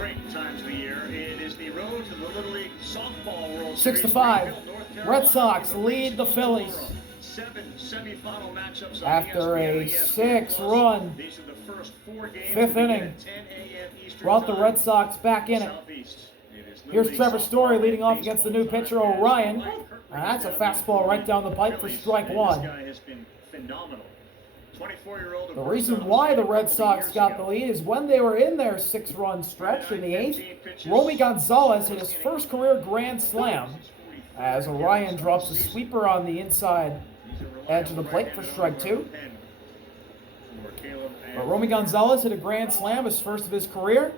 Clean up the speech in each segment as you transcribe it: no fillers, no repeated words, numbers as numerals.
great times of the year. It is the road to the Little League Softball World 6-5. Red Sox lead the Phillies. 7 semifinal matchups After a 6-run These are the first 4 games 5th inning. at 10 a.m. Eastern Brought the time. Red Sox back in it. Southeast. It is Little Here's League Trevor Story softball leading and off against the new baseball pitcher, time. Orion. And that's a fastball right down the pipe for strike This one. guy has been phenomenal. 24-year-old. The reason why the Red Sox got the lead is when they were in their 6-run stretch in the 8th, Romy Gonzalez hit his first career grand slam as Orion drops a sweeper on the inside edge of the plate for strike 2. But Romy Gonzalez hit a grand slam, his first of his career,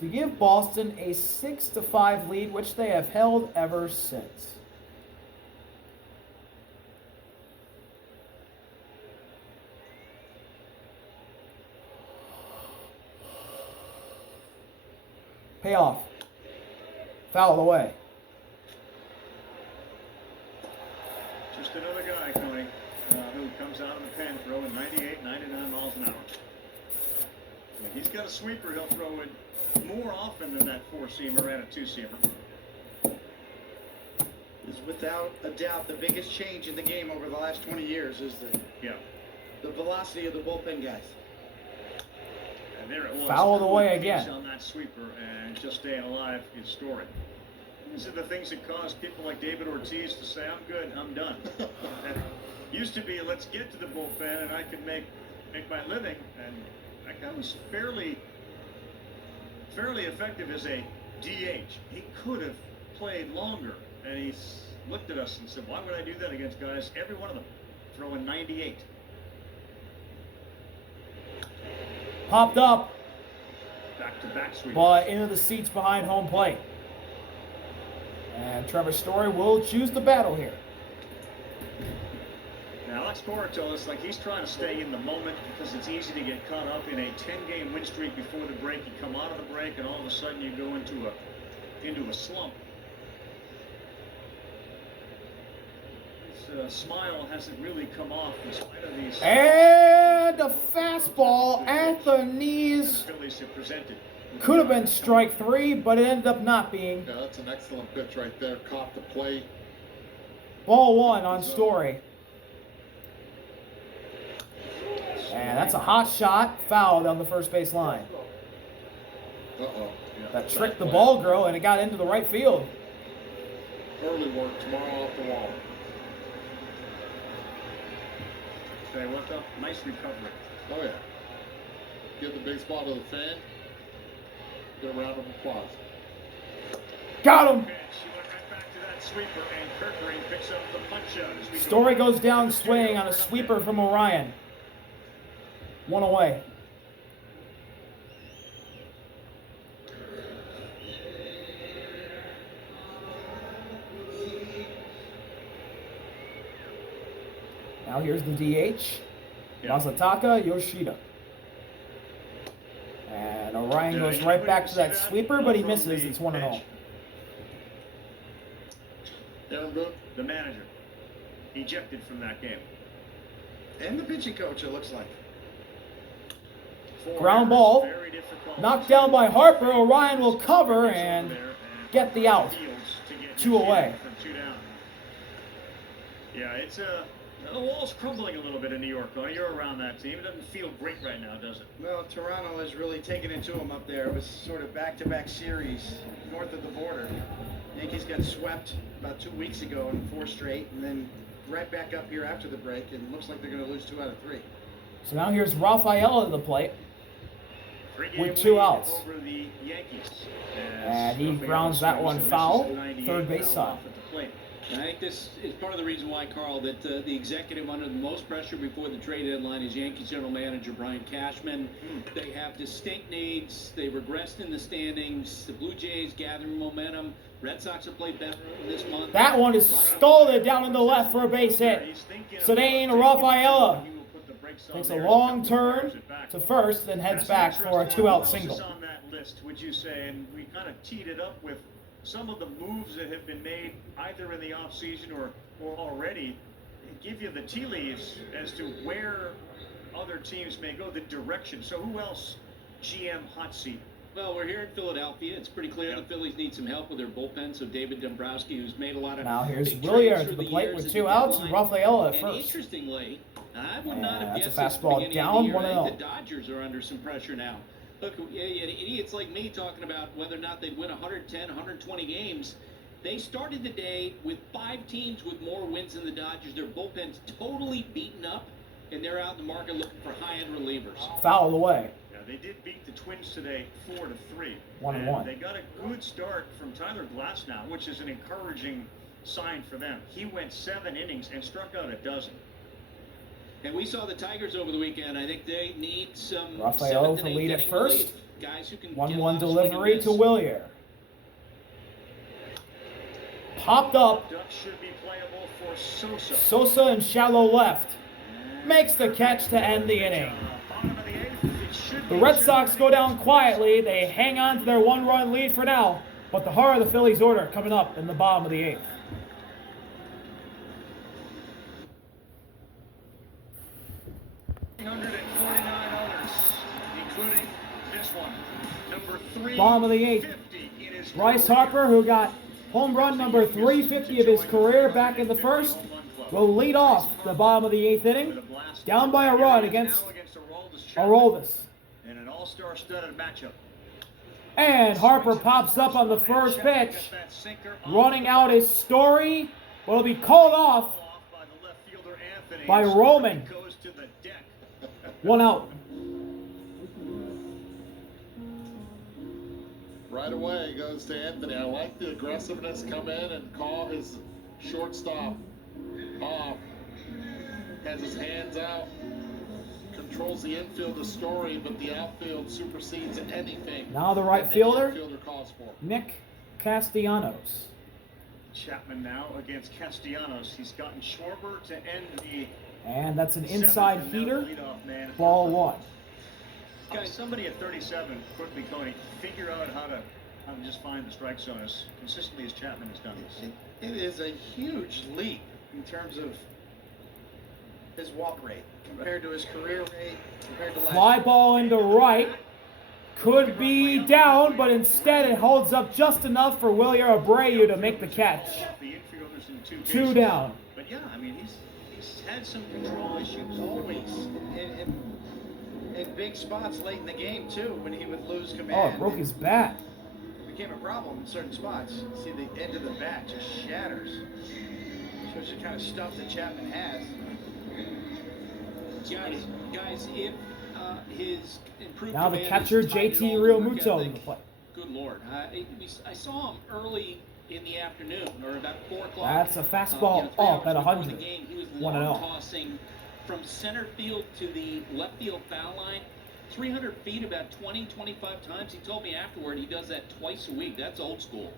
to give Boston a 6-5 lead, which they have held ever since. Payoff. Foul away. Just another guy, Tony, who comes out of the pen throwing 98, 99 miles an hour. And he's got a sweeper he'll throw in more often than that 4-seamer and a 2-seamer. Is without a doubt the biggest change in the game over the last 20 years is the velocity of the bullpen guys. And there it was. Fouled away again. On that sweeper and just staying alive is Story. These are the things that cause people like David Ortiz to say, I'm good, I'm done. And used to be, let's get to the bullpen and I could make my living. And that guy was fairly effective as a DH. He could have played longer. And he looked at us and said, why would I do that against guys, every one of them, throwing 98? Popped up, Back-to-back sweepers. but into the seats behind home plate. And Trevor Story will choose the battle here. Now, Alex Cora told us like he's trying to stay in the moment because it's easy to get caught up in a 10-game win streak before the break. You come out of the break and all of a sudden you go into a slump. His smile hasn't really come off in spite of these. And a fastball at the knees. The Phillies have presented. Could have been strike 3, but it ended up not being. Yeah, that's an excellent pitch right there. Caught the plate. Ball 1 on Story. And that's a hot shot, foul down the first base line. Uh-oh. That tricked the ball girl, and it got into the right field. Early work tomorrow off the wall. Say what though? Nice recovery. Oh, yeah. Give the baseball to the fan. Get a round of applause. Got him! Pitch. He went right back to that sweeper, and Kirkering picks up the punch out as we Story go goes down swinging on a sweeper from Orion. 1 away. Now here's the DH. Masataka Yoshida. And Orion goes right back to that sweeper, but he misses. It's 1-0. Aaron Boone. The manager ejected from that game. And the pitching coach, it looks like. Ground ball. Knocked down by Harper. Orion will cover and get the out. 2 away. Yeah, it's the wall's crumbling a little bit in New York. Oh, you're around that team. It doesn't feel great right now, does it? Well, Toronto has really taken it to them up there. It was sort of back-to-back series north of the border. Yankees got swept about 2 weeks ago in 4 straight, and then right back up here after the break, and looks like they're going to lose 2 out of 3. So now here's Rafael at the plate with 2 outs. Over the Yankees. And he grounds that one foul, third base side. I think this is part of the reason why, Carl, that the executive under the most pressure before the trade deadline is Yankees general manager Brian Cashman. They have distinct needs. They regressed in the standings. The Blue Jays gathering momentum. Red Sox have played better this month. That one is scalded down in the left for a base hit. Sedane Rafaela takes a long turn to first, then heads back for a 2-out single. On that list, would you say? And we kind of teed it up with some of the moves that have been made either in the offseason or already give you the tea leaves as to where other teams may go, the direction. So who else GM hot seat Well, we're here in Philadelphia. It's pretty clear the Phillies need some help with their bullpen. So David Dombrowski, who's made a lot of Now here's big Willier trades to through the plate years with at 2 the outs and deadline. Rafael at And first. interestingly, I would And not have that's a guessed this at the fastball beginning down, of the year. 1-0. I think the Dodgers are under some pressure now. Look, idiots like me talking about whether or not they'd win 110, 120 games. They started the day with 5 teams with more wins than the Dodgers. Their bullpen's totally beaten up, and they're out in the market looking for high-end relievers. Foul away. Yeah, they did beat the Twins today 4-3. 1-1. They got a good start from Tyler Glasnow, which is an encouraging sign for them. He went 7 innings and struck out a dozen. And we saw the Tigers over the weekend. I think they need some Rafael 7th to and 8th lead at inning first. relief. Guys who can 1-1 get a lot of swing and delivery miss. to Willier. Popped up. Duck should be playable for Sosa. Sosa in shallow left. Makes the catch to end the inning. Bottom of the 8th. It should The be Red Sox go down quietly. They hang on to their 1-run lead for now. But the heart of the Phillies order coming up in the bottom of the 8th. $349 others, including this one. Number 350 Bottom of the 8th. in his Bryce career. Harper, who got home run number 350 of his career back in the first, will lead off the bottom of the 8th inning. Down by a run against Aroldis. In an all-star studded matchup. And Harper pops up on the first pitch. Running out is Story. But it'll be called off by Roman. Goes to the deck. 1 out. Right away goes to Anthony. I like the aggressiveness, come in and call his shortstop off. Has his hands out, controls the infield of Story, but the outfield supersedes anything. Now the right that fielder, any outfielder calls for. Nick Castellanos. Chapman now against Castellanos. He's gotten Schwarber to end the And that's an inside seventh, and now heater. the leadoff man, Ball Harper. 1. Guys, somebody at 37, quickly, Cody, figure out how to just find the strike zone as consistently as Chapman has done this. It is a huge leap in terms of his walk rate compared to his career rate, compared to last Fly year. ball into right. Could be down, but instead it holds up just enough for Willier Abreu to make the catch. The infielders in 2 2 cases. down. But yeah, I mean, he's had some control issues. Always in big spots late in the game too, when he would lose command. Oh, it broke his bat. It became a problem in certain spots. See, the end of the bat just shatters. Shows you the kind of stuff that Chapman has. Guys, if his improved Now the command catcher, is tied JT at all to work Realmuto in ethic, the play. Good Lord. I saw him early in the afternoon, or about 4 o'clock. That's a fastball 3 up hours at before 100. the game. He was 1-0. long tossing from center field to the left field foul line. 300 feet about 20, 25 times. He told me afterward he does that twice a week. That's old school.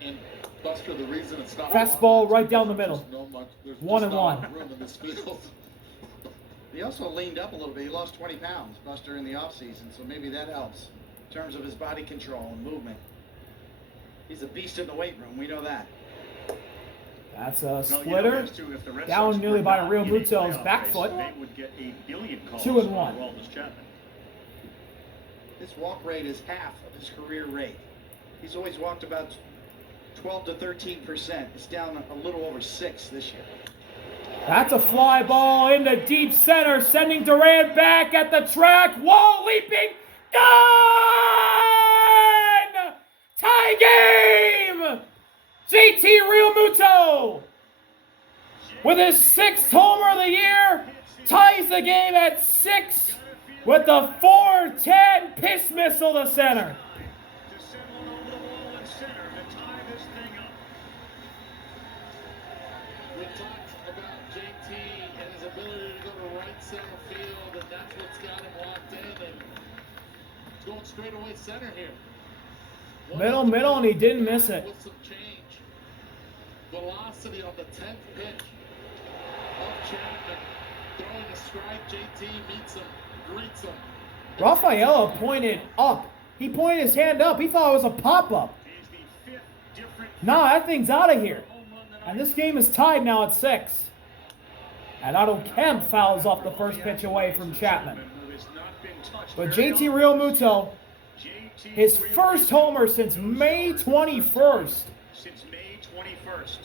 And Buster, the reason it's not Fastball right down the middle. There's 1 and not 1. room in this field. He also leaned up a little bit. He lost 20 pounds, Buster, in the offseason, so maybe that helps in terms of his body control and movement. He's a beast in the weight room. We know that. That's a No, splitter. as to if the Red Down Sox nearly were by not Real in a Muto's playoff back race, foot. They would get a billion calls 2 and on 1. Aroldis Chapman. His walk rate is half of his career rate. He's always walked about 12 to 13%. It's down a little over 6 this year. That's a fly ball into deep center, sending Durant back at the track. Wall leaping. Done! Tie game! JT Realmuto, with his 6th homer of the year, ties the game at 6 with the 4-10 piss missile to center. To send one over the wall in center to tie this thing up. We talked about JT and his ability to go to right center field, and that's what's got him locked in. And it's going straight away center here. Middle, and he didn't miss it. With some change. Velocity on the 10th pitch of Chapman. Throwing a strike, JT meets him, greets him. Rafaela pointed up. He pointed his hand up. He thought it was a pop-up. He's the 5th different Nah, that thing's out of here. home run that And this game is tied now at 6. And Otto Kemp fouls off the first pitch away from Chapman. Who has not been touched. But very JT often Real this year. Muto, JT his Real first Muto homer since May 21st. Since May 21st.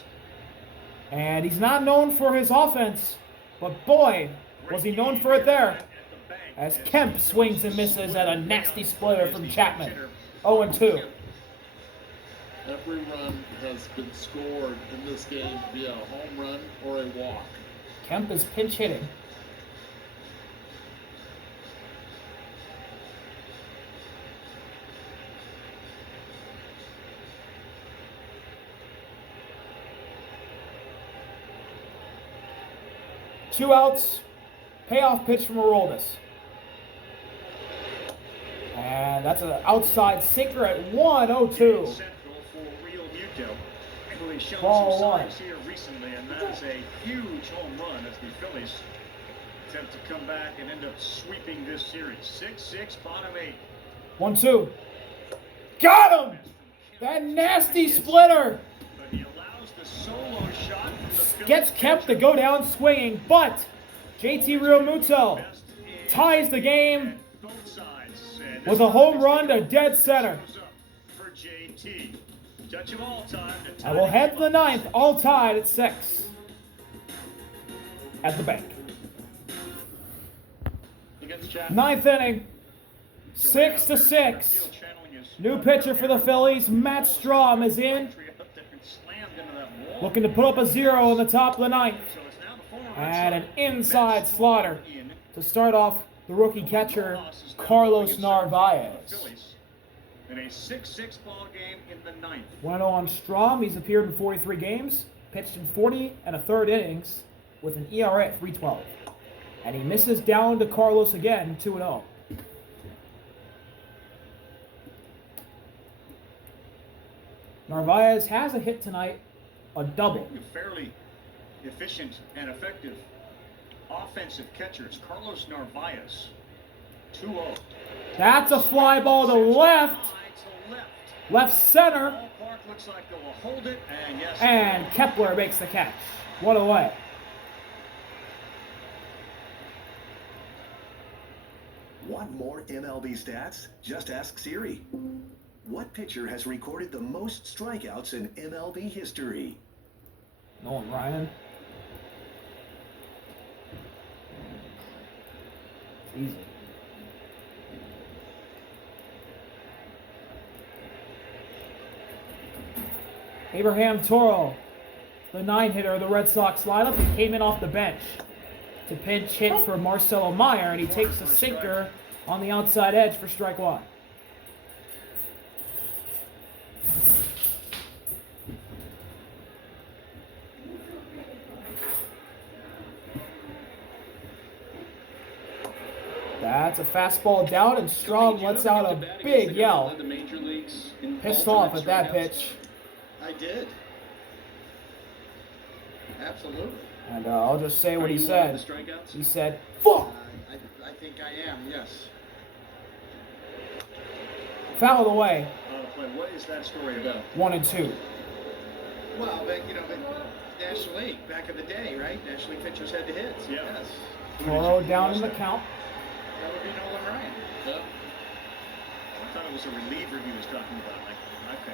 And he's not known for his offense, but boy, was he known for it there. As Kemp swings and misses at a nasty splitter from Chapman. 0-2. Every run has been scored in this game via a home run or a walk. Kemp is pinch hitting. Two outs. Payoff pitch from Aroldis. And that's an outside sinker at 1-0-2. Central for Real Muto, who has shown Ball some one. signs here recently, and that is a huge home run as the Phillies attempt to come back and end up sweeping this series. 6-6, bottom 8. 1-2. Got him! That nasty splitter But he allows the solo shot from the Phillies gets Kemp to pitcher. go down swinging, but JT Real Muto Best in ties the game both sides. And with this a home time run to dead center. goes up for JT. Touch of all time to tie And we'll the head game to the up. ninth, all tied at 6 at the bank. Against Chapman. Ninth inning, 6-6. New pitcher for the Phillies, Matt Strahm, is in, looking to put up a 0 in the top of the ninth. And an inside slaughter to start off the rookie catcher, Carlos Narvaez. In a 6-6 ball game in the ninth. 1-0 on Strahm. He's appeared in 43 games, pitched in 40 1/3 innings with an ERA at 3.12. And he misses down to Carlos again, 2-0. Narvaez has a hit tonight, a double. Fairly efficient and effective offensive catchers. Carlos Narvaez, 2-0. That's a fly ball to left, To left. left center, Ballpark looks like they will hold it, and yes. and Kepler makes the catch. One away. Want more MLB stats? Just ask Siri. What pitcher has recorded the most strikeouts in MLB history? Nolan Ryan. Easy. Abraham Toro, the 9-hitter of the Red Sox lineup, he came in off the bench to pinch hit for Marcelo Meyer, and he takes a sinker on the outside edge for strike one. That's a fastball down, and Strahm lets out a big yell. Pissed off at that pitch. I did. Absolutely. And I'll just say what he said. Strikeouts? He said, "Fuck!" I think I am, yes. Foul away. What is that story about? 1-2. Well, but, you know, the National League, back in the day, right? National League pitchers had the hits. Yeah. Yes. Toro down in the count. That would be Nolan Ryan. Yep. I thought it was a reliever he was talking about. Okay.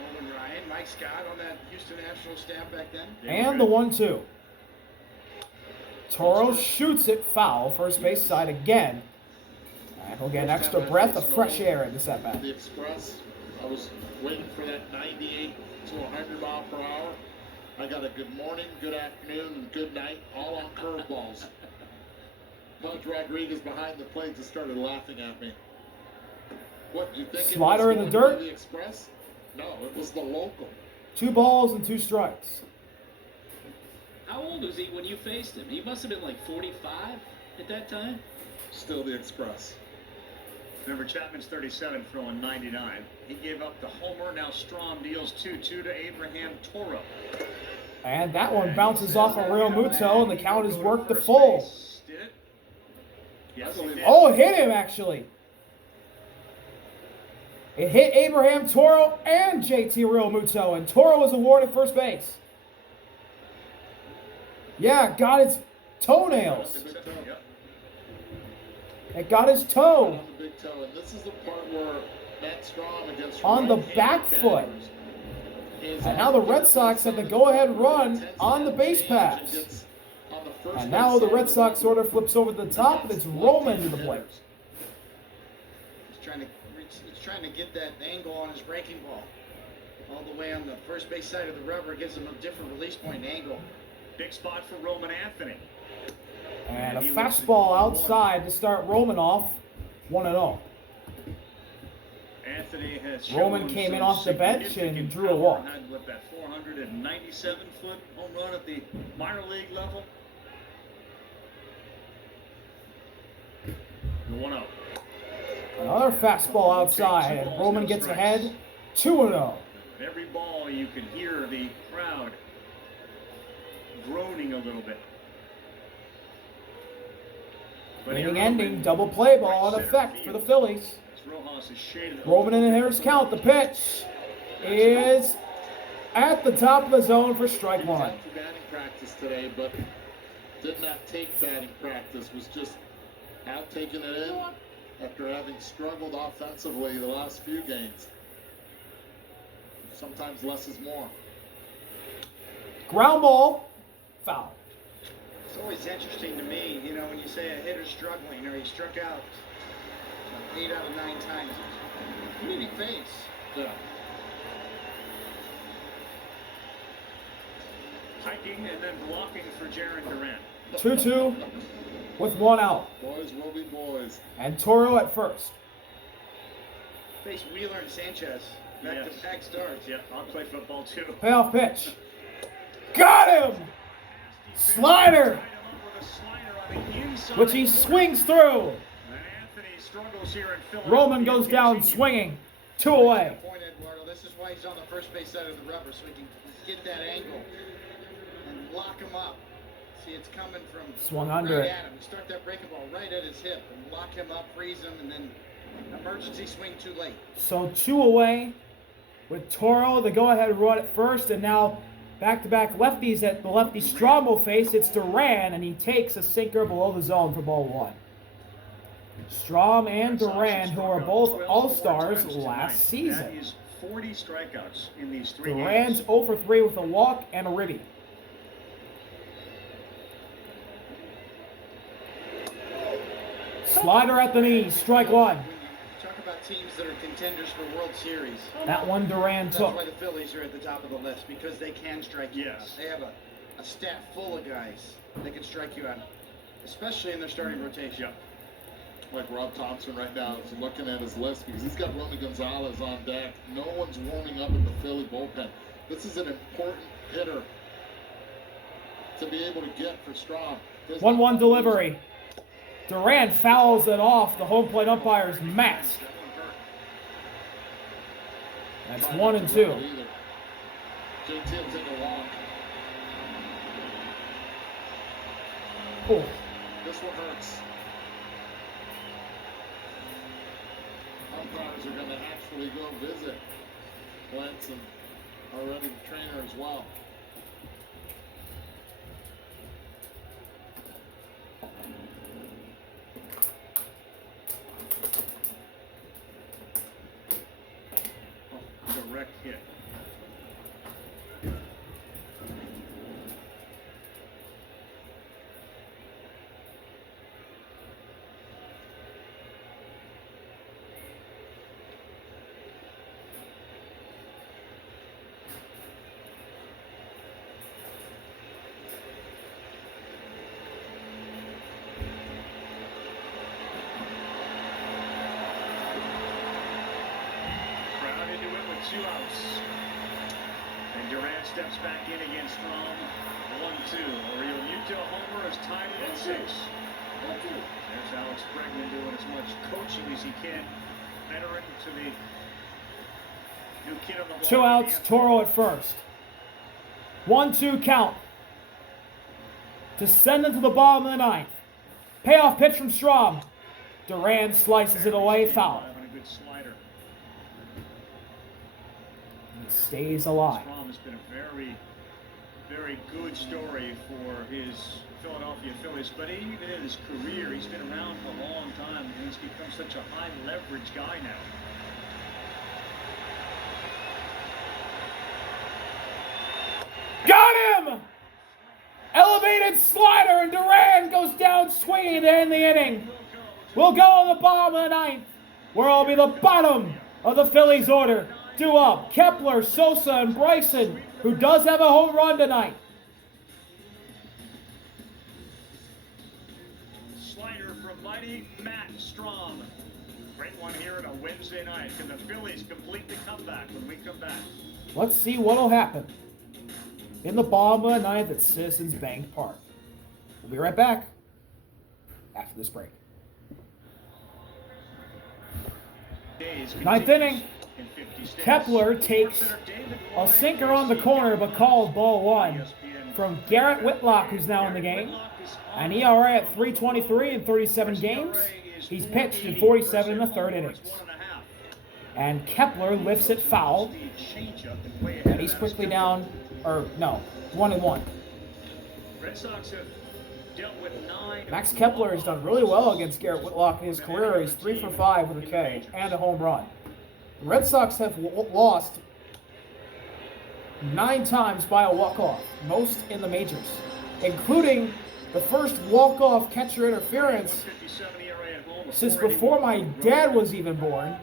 Nolan Ryan, Mike Scott on that Houston National staff back then. And the 1-2. Toro shoots it foul, first base side again. And he'll get an extra breath of fresh air in this at-bat. The Express, I was waiting for that 98 to 100 mile per hour. I got a good morning, good afternoon, and good night, all on curveballs. Pudge Rodriguez behind the plate just started laughing at me. What, you think Slider it in was the going to dirt? be the Express? No, it was the local. 2 balls and 2 strikes. How old was he when you faced him? He must have been like 45 at that time. Still the Express. Remember, Chapman's 37, throwing 99. He gave up the homer. Now Strahm deals 2-2 to Abraham Toro. And that one bounces off a Real Muto, and the count is worked to full. Did it? Yes, he did. Oh, it hit him, actually. It hit Abraham Toro and JT Real Muto, and Toro was awarded first base. Yeah, got its toenails. Yep. It got his toe. On the big toe. And this is the part where Matt Strom against On the right-handed back foot. batters is And now the Red Sox have the go-ahead run on the base change pass. and gets on the first And base now the side Red of Sox rubber order flips over to the top, and it's against Roman to left-handed the plate. hitters. He's trying to get that angle on his breaking ball. All the way on the first base side of the rubber gives him a different release point angle. Big spot for Roman Anthony. And a fastball outside to start Roman off 1-0. Anthony has Roman shown came in some off the bench and significant drew a power. walk. Had what, that 497-foot home run at the minor league level. The 1-0. Another fastball outside, and Roman gets ahead 2-0. Every ball you can hear the crowd groaning a little bit. But Inning here ending, Roman, double play ball right in center effect for the field. Phillies. As Rojas is shaded Roman in the hitter's count. The pitch is at the top of the zone for strike He was one. out for batting practice today, but did not take batting practice. Was just out taking it in after having struggled offensively the last few games. Sometimes less is more. Ground ball, foul. It's always interesting to me, you know, when you say a hitter's struggling or he struck out 8 out of 9 times. Who did he face? Yeah. hiking and then blocking for Jaron Durant. 2-2 with one out. Boys will be boys. And Toro at first. Face Wheeler and Sanchez. Back-to-back starts. Yep, I'll play football too. Payoff pitch. Got him! Slider! Which he swings through. And Anthony struggles here in Roman goes down swinging. 2 away. Point, Eduardo. This is why he's on the first base side of the rubber, so he can get that angle and lock him up. See, it's coming from Swung under right it. at him. Start that breaking ball right at his hip and lock him up, freeze him, and then emergency swing too late. So 2 away with Toro, the go-ahead run at first, and now back-to-back lefties at the lefty Strom will face. It's Duran, and he takes a sinker below the zone for ball 1. Strom and Duran, who are both All-Stars last season. That is 40 strikeouts in these 3 Duran's games. 0 for 3 with a walk and a ribby. Slider at the knee, strike 1. Talk about teams that are contenders for World Series. That one Duran That's took. why the Phillies are at the top of the list, because they can strike you out. Yes. They have a staff full of guys that can strike you out, especially in their starting rotation. Yep. Like Rob Thompson right now is looking at his list because he's got Romy Gonzalez on deck. No one's warming up in the Philly bullpen. This is an important hitter to be able to get for Strom. 1-1 delivery. Duran fouls it off the home plate umpire's mask. That's 1 and 2. JT will take a walk. Oh, This one hurts. Umpires are going to actually go visit Lance and already the trainer as well. Direct hit. Crowd into it with 2 outs. And Durant steps back in against Strom. 1-2. Oriel Muto homer has tied it at 6. There's Alex Bregman doing as much coaching as he can. Veteran to the new kid on the block. 2 outs, Toro at first. 1-2 count. To send it to the bottom of the 9th. Payoff pitch from Strom. Duran slices it away, foul. And a good slider. He stays alive. Strom has been a very, very good story for his Philadelphia Phillies, but even in his career, he's been around for a long time, and he's become such a high leverage guy now. Got him! Elevated slider, and Duran goes down swinging to end the inning. We'll go in the bottom of the ninth, where it'll be the bottom of the Phillies order. Due up, Kepler, Sosa, and Bryson, who does have a home run tonight. Slider from mighty Matt Strom. Great one here on a Wednesday night. Can the Phillies complete the comeback when we come back? Let's see what'll happen in the bottom of the ninth at Citizens Bank Park. We'll be right back after this break. Ninth inning. Kepler takes a sinker on the corner, but called ball one from Garrett Whitlock, who's now in the game. An ERA at 3.23 in 37 games. He's pitched in 47 in the third innings. And Kepler lifts it foul. And he's quickly down, 1-1. Red Sox have dealt with 9. Max Kepler has done really well against Garrett Whitlock in his career. He's 3 for 5 with a K and a home run. The Red Sox have lost 9 times by a walk-off, most in the majors, including the first walk-off catcher interference since before my dad was even born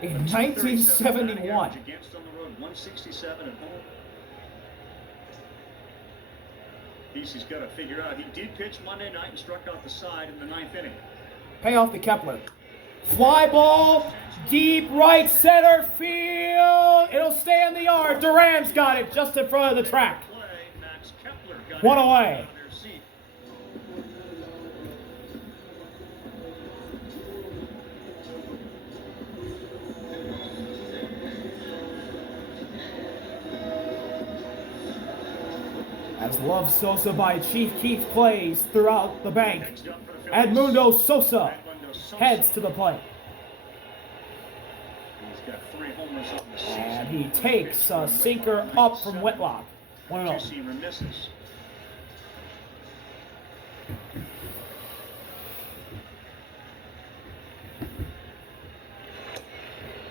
in 1971. Against on the road, 167 at home. He's got to figure out. He did pitch Monday night and struck out the side in the 9th inning. Payoff to Kepler. Fly ball, deep right center field. It'll stay in the yard. Duran's got it just in front of the track. One away. As Love Sosa by Chief Keith plays throughout the bank, Edmundo Sosa heads to the plate. He's got 3 homers on the season. And he takes a sinker up from Whitlock. 1-0. 2-seamer misses.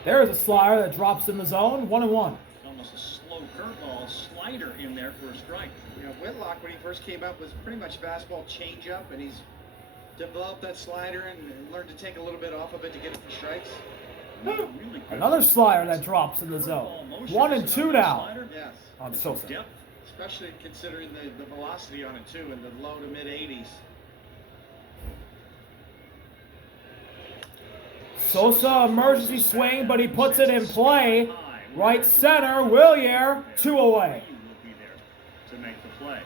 There's a slider that drops in the zone. 1-1. Almost a slow curveball slider in there for a strike. You know, Whitlock, when he first came up, was pretty much fastball changeup, and he's developed that slider and learned to take a little bit off of it to get it for strikes. Really Another slider that drops in the zone. 1-2 now Yes. on Sosa. Depth. Especially considering the velocity on it, too, in the low to mid-80s. Sosa emergency swing, but he puts it in play. Right center, Willier, 2 away. Will be there to make the play.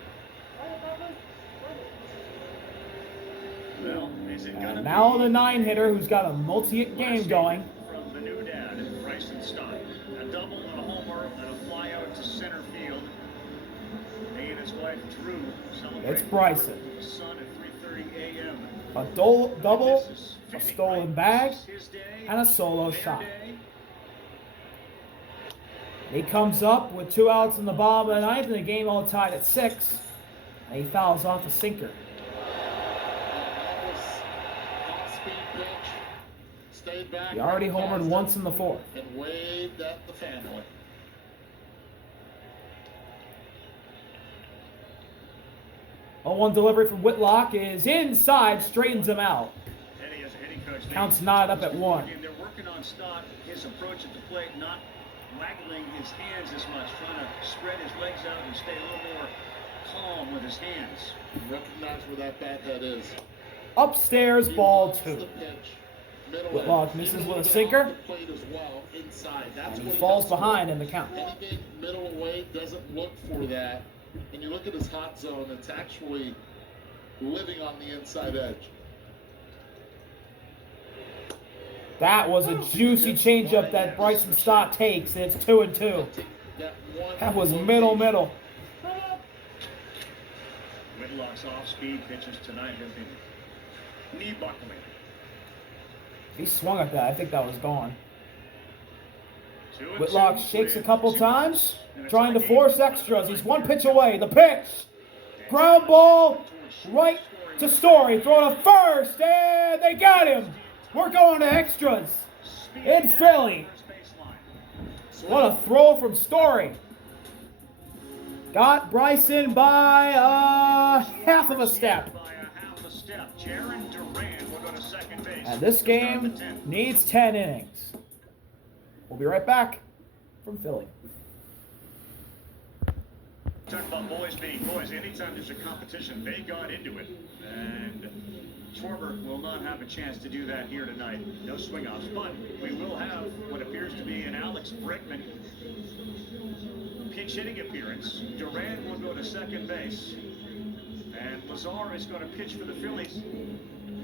Well, is it gonna And now be the 9-hitter who's got a multi-hit game going. from the new dad, Bryson Stein? A double, a homer, and a fly out to center field. He and his wife Drew celebrate It's Bryson. the sun at 3:30 a.m. A double, This is a fitting, stolen right? bag, This is his day, and a solo their shot. day. He comes up with 2 outs in the bottom of the ninth, and the game all tied at 6. And he fouls off a sinker. That was off-speed pitch. Stayed back. He already homered once in the 4th. And waved at the family. A 1 delivery from Whitlock is inside, straightens him out. Eddie, as a hitting coach, Counts knotted up at 1. They're working on Stott, his approach at the plate, not waggling his hands as much, trying to spread his legs out and stay a little more calm with his hands. Recognize where that bat head is. Upstairs, He ball wants 2. the pitch. Middle Whitlock edge. misses Even with a bit sinker. off the plate as well, inside. That's And what he falls does for behind it. in the count. Anything middle away doesn't look for that. And you look at his hot zone, it's actually living on the inside edge. That was a juicy changeup that Bryson Stott takes, and it's 2-2. That was middle. Whitlock's off-speed pitches tonight have been knee buckling. He swung at that. I think that was gone. 2-2 Whitlock shakes a with couple 2 times, and a trying to tie force game. extras. He's 1 pitch away. The pitch. Ground ball right to Story. Throwing to first, and they got him. We're going to extras in Philly. What a throw from Story. Got Bryson by half of a step. And this game needs 10 innings. We'll be right back from Philly. Talk about boys being boys. Anytime there's a competition, they got into it. And Schwarber will not have a chance to do that here tonight. No swing-offs. But we will have what appears to be an Alex Bregman pinch hitting appearance. Duran will go to second base. And Lazar is going to pitch for the Phillies.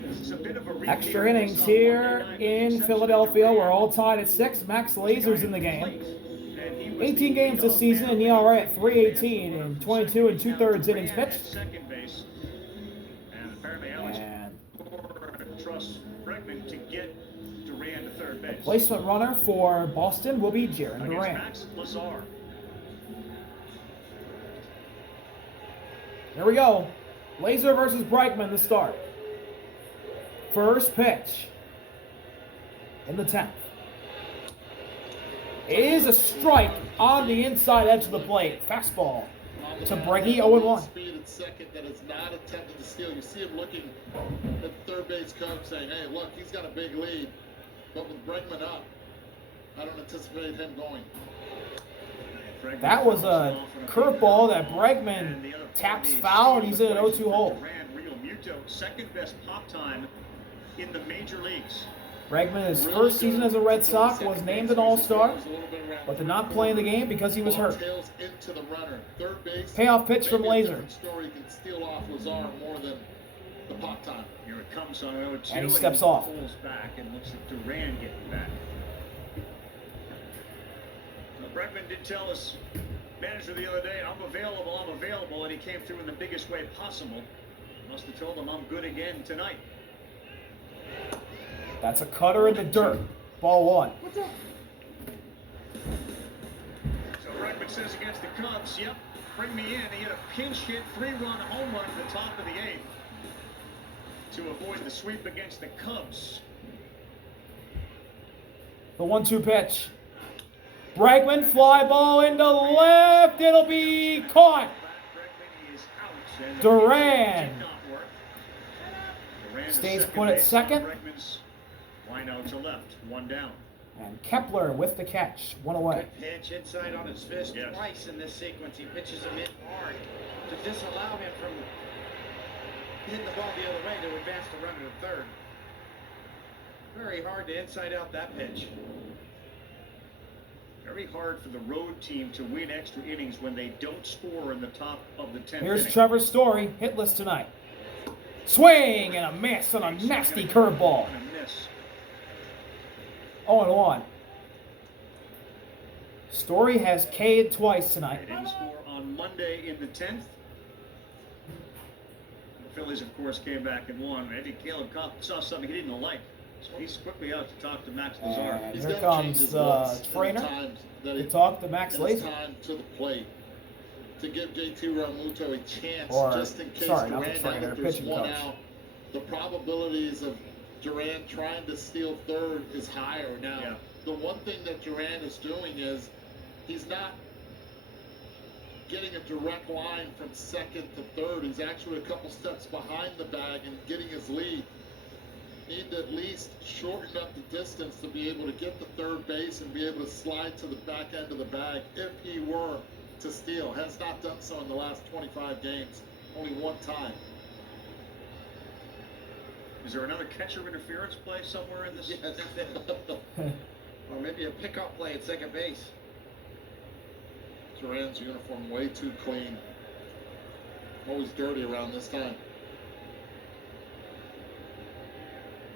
This is a bit of a extra innings here in Philadelphia. We're all tied at 6. Max Lazer's in the game. 18 games this season, and ERA at 3.18 in 22 and 2/3 innings pitched. And apparently Alex trusts Bregman to get Duran to third base. Placement runner for Boston will be Jaron Duran. Max Lazar. Here we go. Laser versus Bregman, the start. First pitch in the 10th. Is a strike on the inside edge of the plate. Fastball to Breggy, 0-1. Speed at second that is not attempted to steal. You see him looking at third base coach saying, hey, look, he's got a big lead. But with Bregman up, I don't anticipate him going. That was a curveball that Bregman taps foul, and he's in an 0-2 hole. Real Muto, second best pop time in the major leagues. Bregman, his first season as a Red Sox, was named an All-Star, but did not play in the game because he was hurt. Payoff pitch from Laser. Story can steal off Lazar more than the pop time. Here it comes on 0-2. And he steps off. Pulls back and looks at Duran getting back. So Bregman did tell us, manager the other day, I'm available, and he came through in the biggest way possible. Must have told him I'm good again tonight. That's a cutter in the dirt. Ball 1. So Bregman says against the Cubs, yep, bring me in. He had a pinch hit 3-run home run at the top of the 8th to avoid the sweep against the Cubs. The 1-2 pitch. Bregman, fly ball into left. It'll be caught. Duran stays put at second. Line out to left, 1 down. And Kepler with the catch, 1 away. Good pitch inside on his fist twice in this sequence. He pitches him in hard to disallow him from hitting the ball the other way to advance the runner to third. Very hard to inside out that pitch. Very hard for the road team to win extra innings when they don't score in the top of the 10th Here's inning. Trevor Story, hitless tonight. Swing and a miss on a nasty curveball. 0-1. Story has K'd twice tonight. They didn't score on Monday in the 10th. The Phillies, of course, came back and won. Maybe Caleb saw something he didn't like. So he's quickly out to talk to Max Lazar. And here comes the trainer to talk to Max Laser. Time to the plate to give JT Realmuto a chance, Or, just in case sorry, not the Duran, trainer, now that there's pitching one coach. out, the probabilities of Duran trying to steal third is higher. Now, the one thing that Duran is doing is he's not getting a direct line from second to third. He's actually a couple steps behind the bag and getting his lead. Need to at least shorten up the distance to be able to get to third base and be able to slide to the back end of the bag if he were to steal. Has not done so in the last 25 games, only 1 time. Is there another catcher interference play somewhere in this? Yes. Or maybe a pickup play at second base. Duran's uniform way too clean. Always dirty around this time.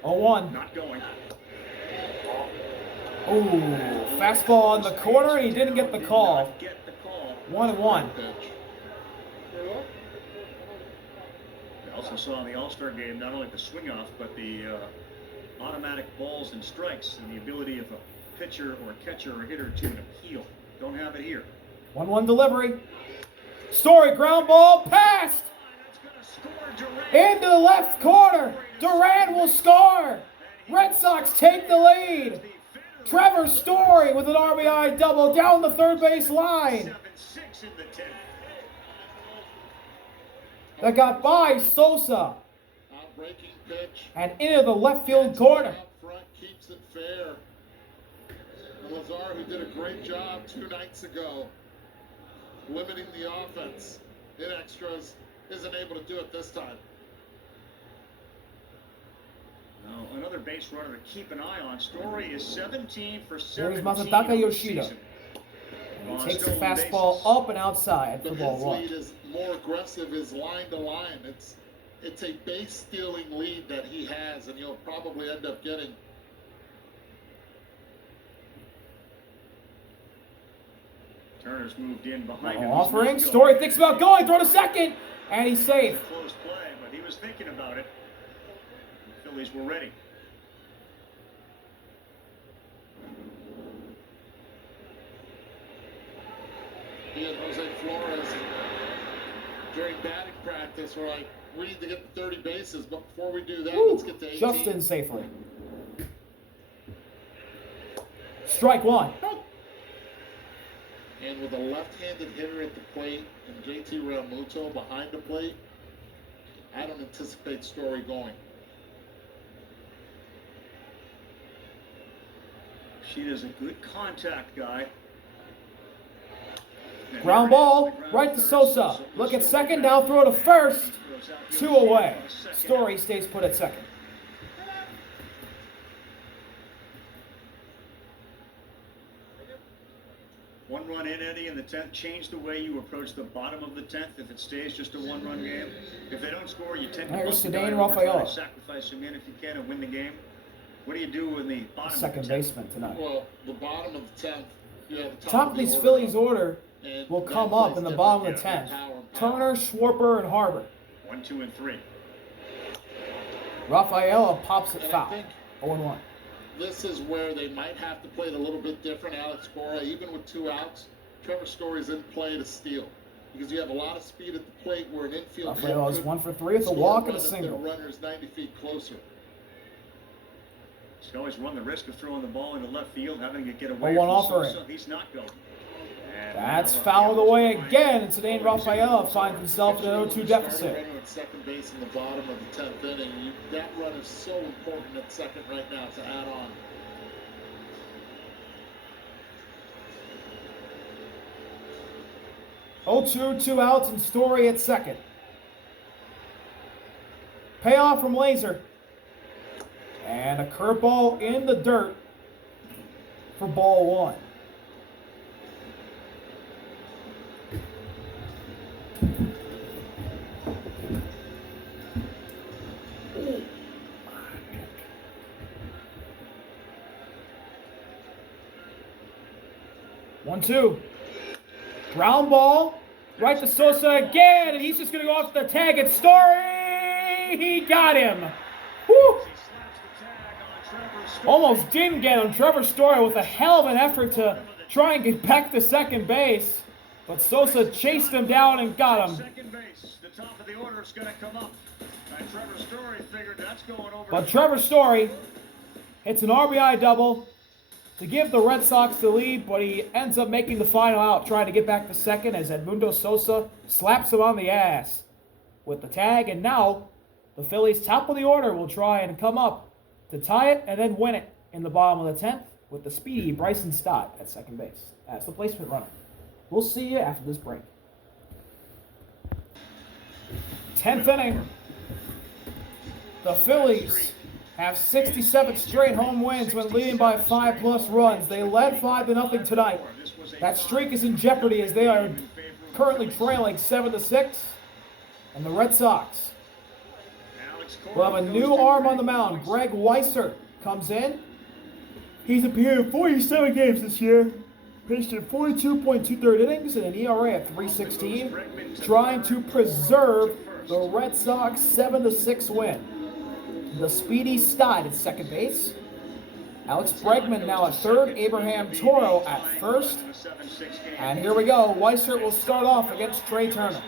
0-1. Not going. Ooh, fastball on the corner, and he didn't get the call. 1-1. We also saw in the All-Star game not only the swing-off, but the automatic balls and strikes and the ability of a pitcher or a catcher or hitter to appeal. Don't have it here. 1-1 delivery. Story ground ball passed. Into the left corner. Duran will score. Red Sox take the lead. Trevor Story with an RBI double down the third base line. That got by Sosa. Out-breaking pitch. And into the left field corner. Out front keeps it fair. Lazar, who did a great job 2 nights ago, limiting the offense in extras, isn't able to do it this time. Now, another base runner to keep an eye on. Story is 17 for Here's 17. Masataka Yoshida. And he takes the fastball up and outside for But ball his one. lead is more aggressive, is line to line. It's a base stealing lead that he has, and he'll probably end up getting. Turner's moved in behind him. Offering. Story thinks about going. Throw to second. And he's safe. Close play, but he was thinking about it. The Phillies were ready. He and Jose Flores during batting practice were like, we need to get to 30 bases, but before we do that, let's get to 18. Justin safely. Strike one. And with a left-handed hitter at the plate and JT Realmuto behind the plate, I don't anticipate Story going. Sheeta's a good contact guy. Ground ball, right to Sosa. Look at second, down throw to first. 2 away. Story stays put at second. One run in, Eddie, in the 10th. Change the way you approach the bottom of the 10th if it stays just a one-run game. If they don't score, you tend to There's bump the guy Cedane over, try to Rafaela. sacrifice him in if you can and win the game. What do you do in the bottom Second of the 10th? baseman tonight. Well, the bottom of the 10th, you have the Top of these Phillies order and will that come plays up in the different. bottom of the Yeah, 10th. Power and power. Turner, Schwarber, and Harbor. 1, 2, and 3. Rafaela pops it And I foul. think 0-1. this is where they might have to play it a little bit different. Alex Cora, even with 2 outs, Trevor Story's in play to steal. Because you have a lot of speed at the plate where an infield hit Rafaela's could 1 for 3 with a score walk and a run if their single. runner's 90 feet closer. He's always run the risk of throwing the ball into left field, having it get away 0-1 from offering. Sosa. He's not going. And That's now fouled Rafaela's away behind. again, and Cedane Rafaela finds himself in an 0-2 Starting deficit. runner at second base in the bottom of the 10th inning. That run is so important at second right now to add on. Oh-2, 2 outs, and Story at second. Payoff from Laser. And a curveball in the dirt for ball one. One, two. Ground ball. Right to Sosa again, and he's just going to go off the tag. It's Story. He got him. Woo. Almost didn't get him. Trevor Story with a hell of an effort to try and get back to second base. But Sosa chased him down and got him. Second base, the top of the order is going to come up. And Trevor Story figured that's going over. But Trevor Story hits an RBI double to give the Red Sox the lead, but he ends up making the final out, trying to get back to second as Edmundo Sosa slaps him on the ass with the tag. And now the Phillies, top of the order, will try and come up to tie it and then win it in the bottom of the 10th with the speedy Bryson Stott at second base as the placement runner. We'll see you after this break. 10th inning. The Phillies have 67 straight home wins when leading by 5+ runs. They led 5-0 tonight. That streak is in jeopardy as they are currently trailing 7-6. And the Red Sox will have a new arm on the mound. Greg Weissert comes in. He's appeared in 47 games this year. Pitched in 42.23 innings and an ERA at 3.16, trying to preserve the Red Sox 7-6 win. The speedy Stott at second base. Alex Bregman now at third. Abraham Toro at first. And here we go. Weissert will start off against Trey Turner.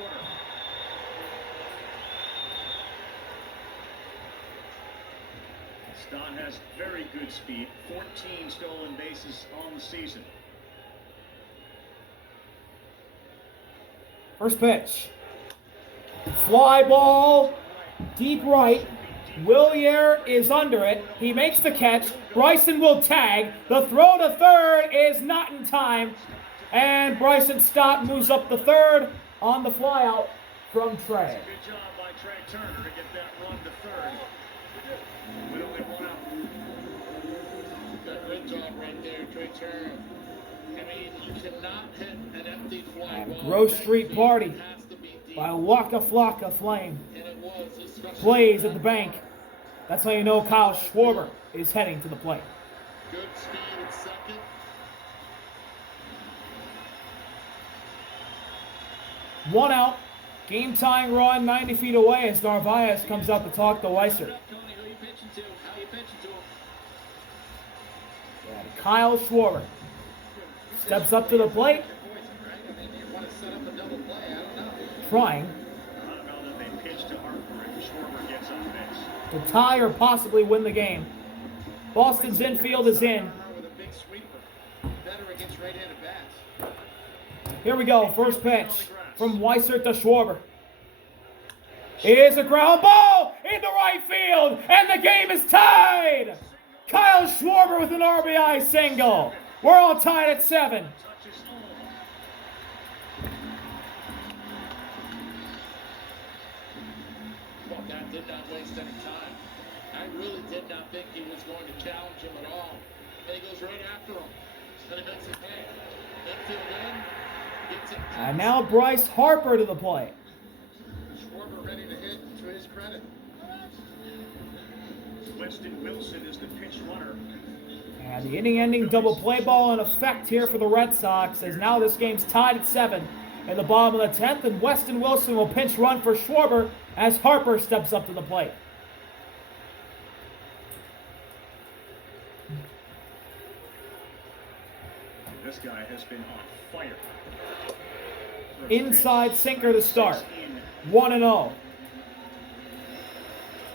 good speed. 14 stolen bases on the season. First pitch. Fly ball. Deep right. Willier is under it. He makes the catch. Bryson will tag. The throw to third is not in time. And Bryson Stott moves up the third on the flyout from Trey. Good job by Trey Turner to get that run to third. With only one out. Great job right there, Trey Turner. I mean, you cannot hit an empty fly And ball. Grove Street Party by Waka Flocka Flame. And it was, especially Plays at the bank. That's how you know Kyle Schwarber is heading to the plate. good speed at second. One out. Game tying run 90 feet away as Narvaez comes out to talk to Weiser. Tony, who you pitching to? How you pitching to him? And Kyle Schwarber steps up to the plate, I mean, you want to set up a double play? I don't know. trying I don't know that they pitch to Harper if Schwarber gets on base. to tie or possibly win the game. Boston's infield is in. With a big sweeper. Better against right-handed bats. Here we go. First pitch from Weiser to Schwarber. It is a ground ball into right field, and the game is tied. Kyle Schwarber with an RBI single. We're all tied at 7. Touches home. Well, that did not waste any time. I really did not think he was going to challenge him at all. And he goes right after him. And he makes a play. Infield in. Gets it. And now Bryce Harper to the plate. Schwarber ready to hit, to his credit. Weston Wilson is the pinch runner. And the inning-ending double play ball in effect here for the Red Sox, as now this game's tied at 7 in the bottom of the 10th, and Weston Wilson will pinch run for Schwarber as Harper steps up to the plate. This guy has been on fire. Inside sinker to start. 16. 1-0.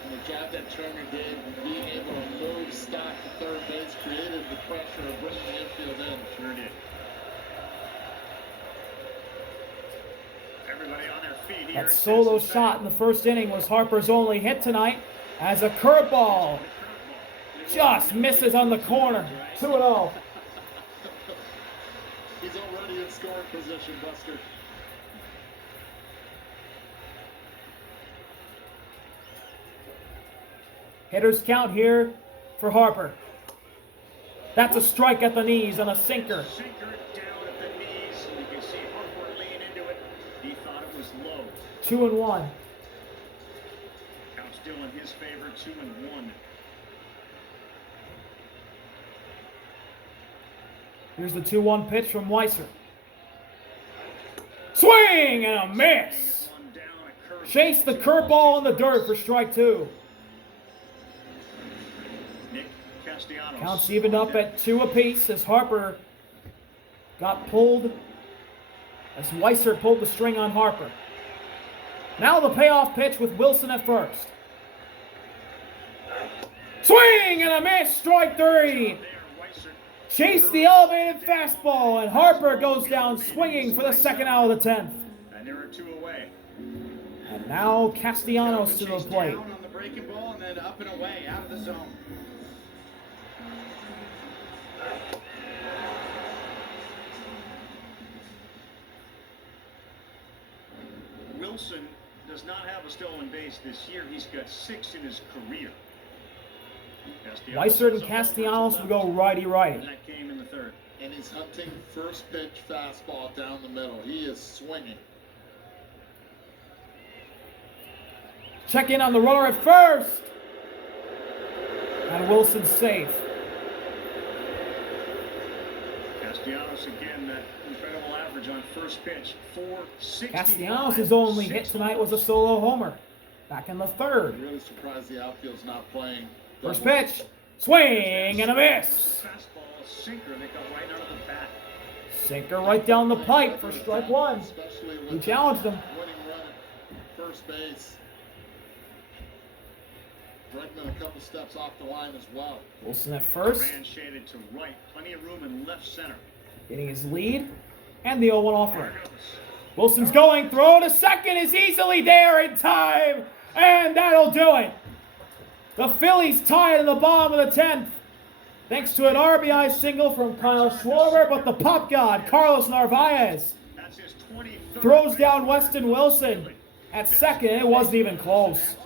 And the job that Turner did, being able to move Stott to third base, created the pressure of bringing the infield in. Sure did. Everybody on their feet here. That solo shot in the first inning was Harper's only hit tonight, as a curveball just misses on the corner. 2-0. He's already in scoring position, Buster. Hitters count here for Harper. That's a strike at the knees on a sinker. Sinker down at the knees. You can see Harper lean into it. He thought it was low. 2-1. Count still in his favor. 2-1. Here's the 2-1 pitch from Weiser. Swing and a miss. One down, a curve. Chase the curveball in the dirt for strike 2. Nick Castellanos. Counts evened up at 2 apiece as Harper got pulled, as Weiser pulled the string on Harper. Now the payoff pitch with Wilson at first. Swing and a miss, strike 3. There, Weiser. Chase the elevated fastball, and Harper goes down swinging for the second out of the 10th. And there are 2 away. And now Castellanos to the Chase plate. down on the breaking ball and then up and away, out of the zone. Wilson does not have a stolen base this year. He's got 6 in his career. Weiser and Castellanos will go righty-righty. And that came in the 3rd. And he's hunting first pitch fastball down the middle. He is swinging. Check in on the runner at first. And Wilson's safe. Castellanos again, that incredible average on first pitch. 4.65. Castellanos' only hit tonight was a solo homer back in the 3rd. I'm really surprised the outfield's not playing. First pitch, swing and a miss. Fastball, sinker, they got right out of the bat. Sinker right down the pipe for strike 1. Especially with He challenged him. winning run at first base. Bregman a couple steps off the line as well. Wilson at first, Man shaded to right. Plenty of room in left center. getting his lead, and the 0-1 offering. There it goes. Wilson's going, throw to second is easily there in time, and that'll do it. The Phillies tie it in the bottom of the 10th, thanks to an RBI single from Kyle Schwarber, but the pop god, Carlos Narvaez, That's his 23rd throws down Weston Wilson at second. It wasn't even close.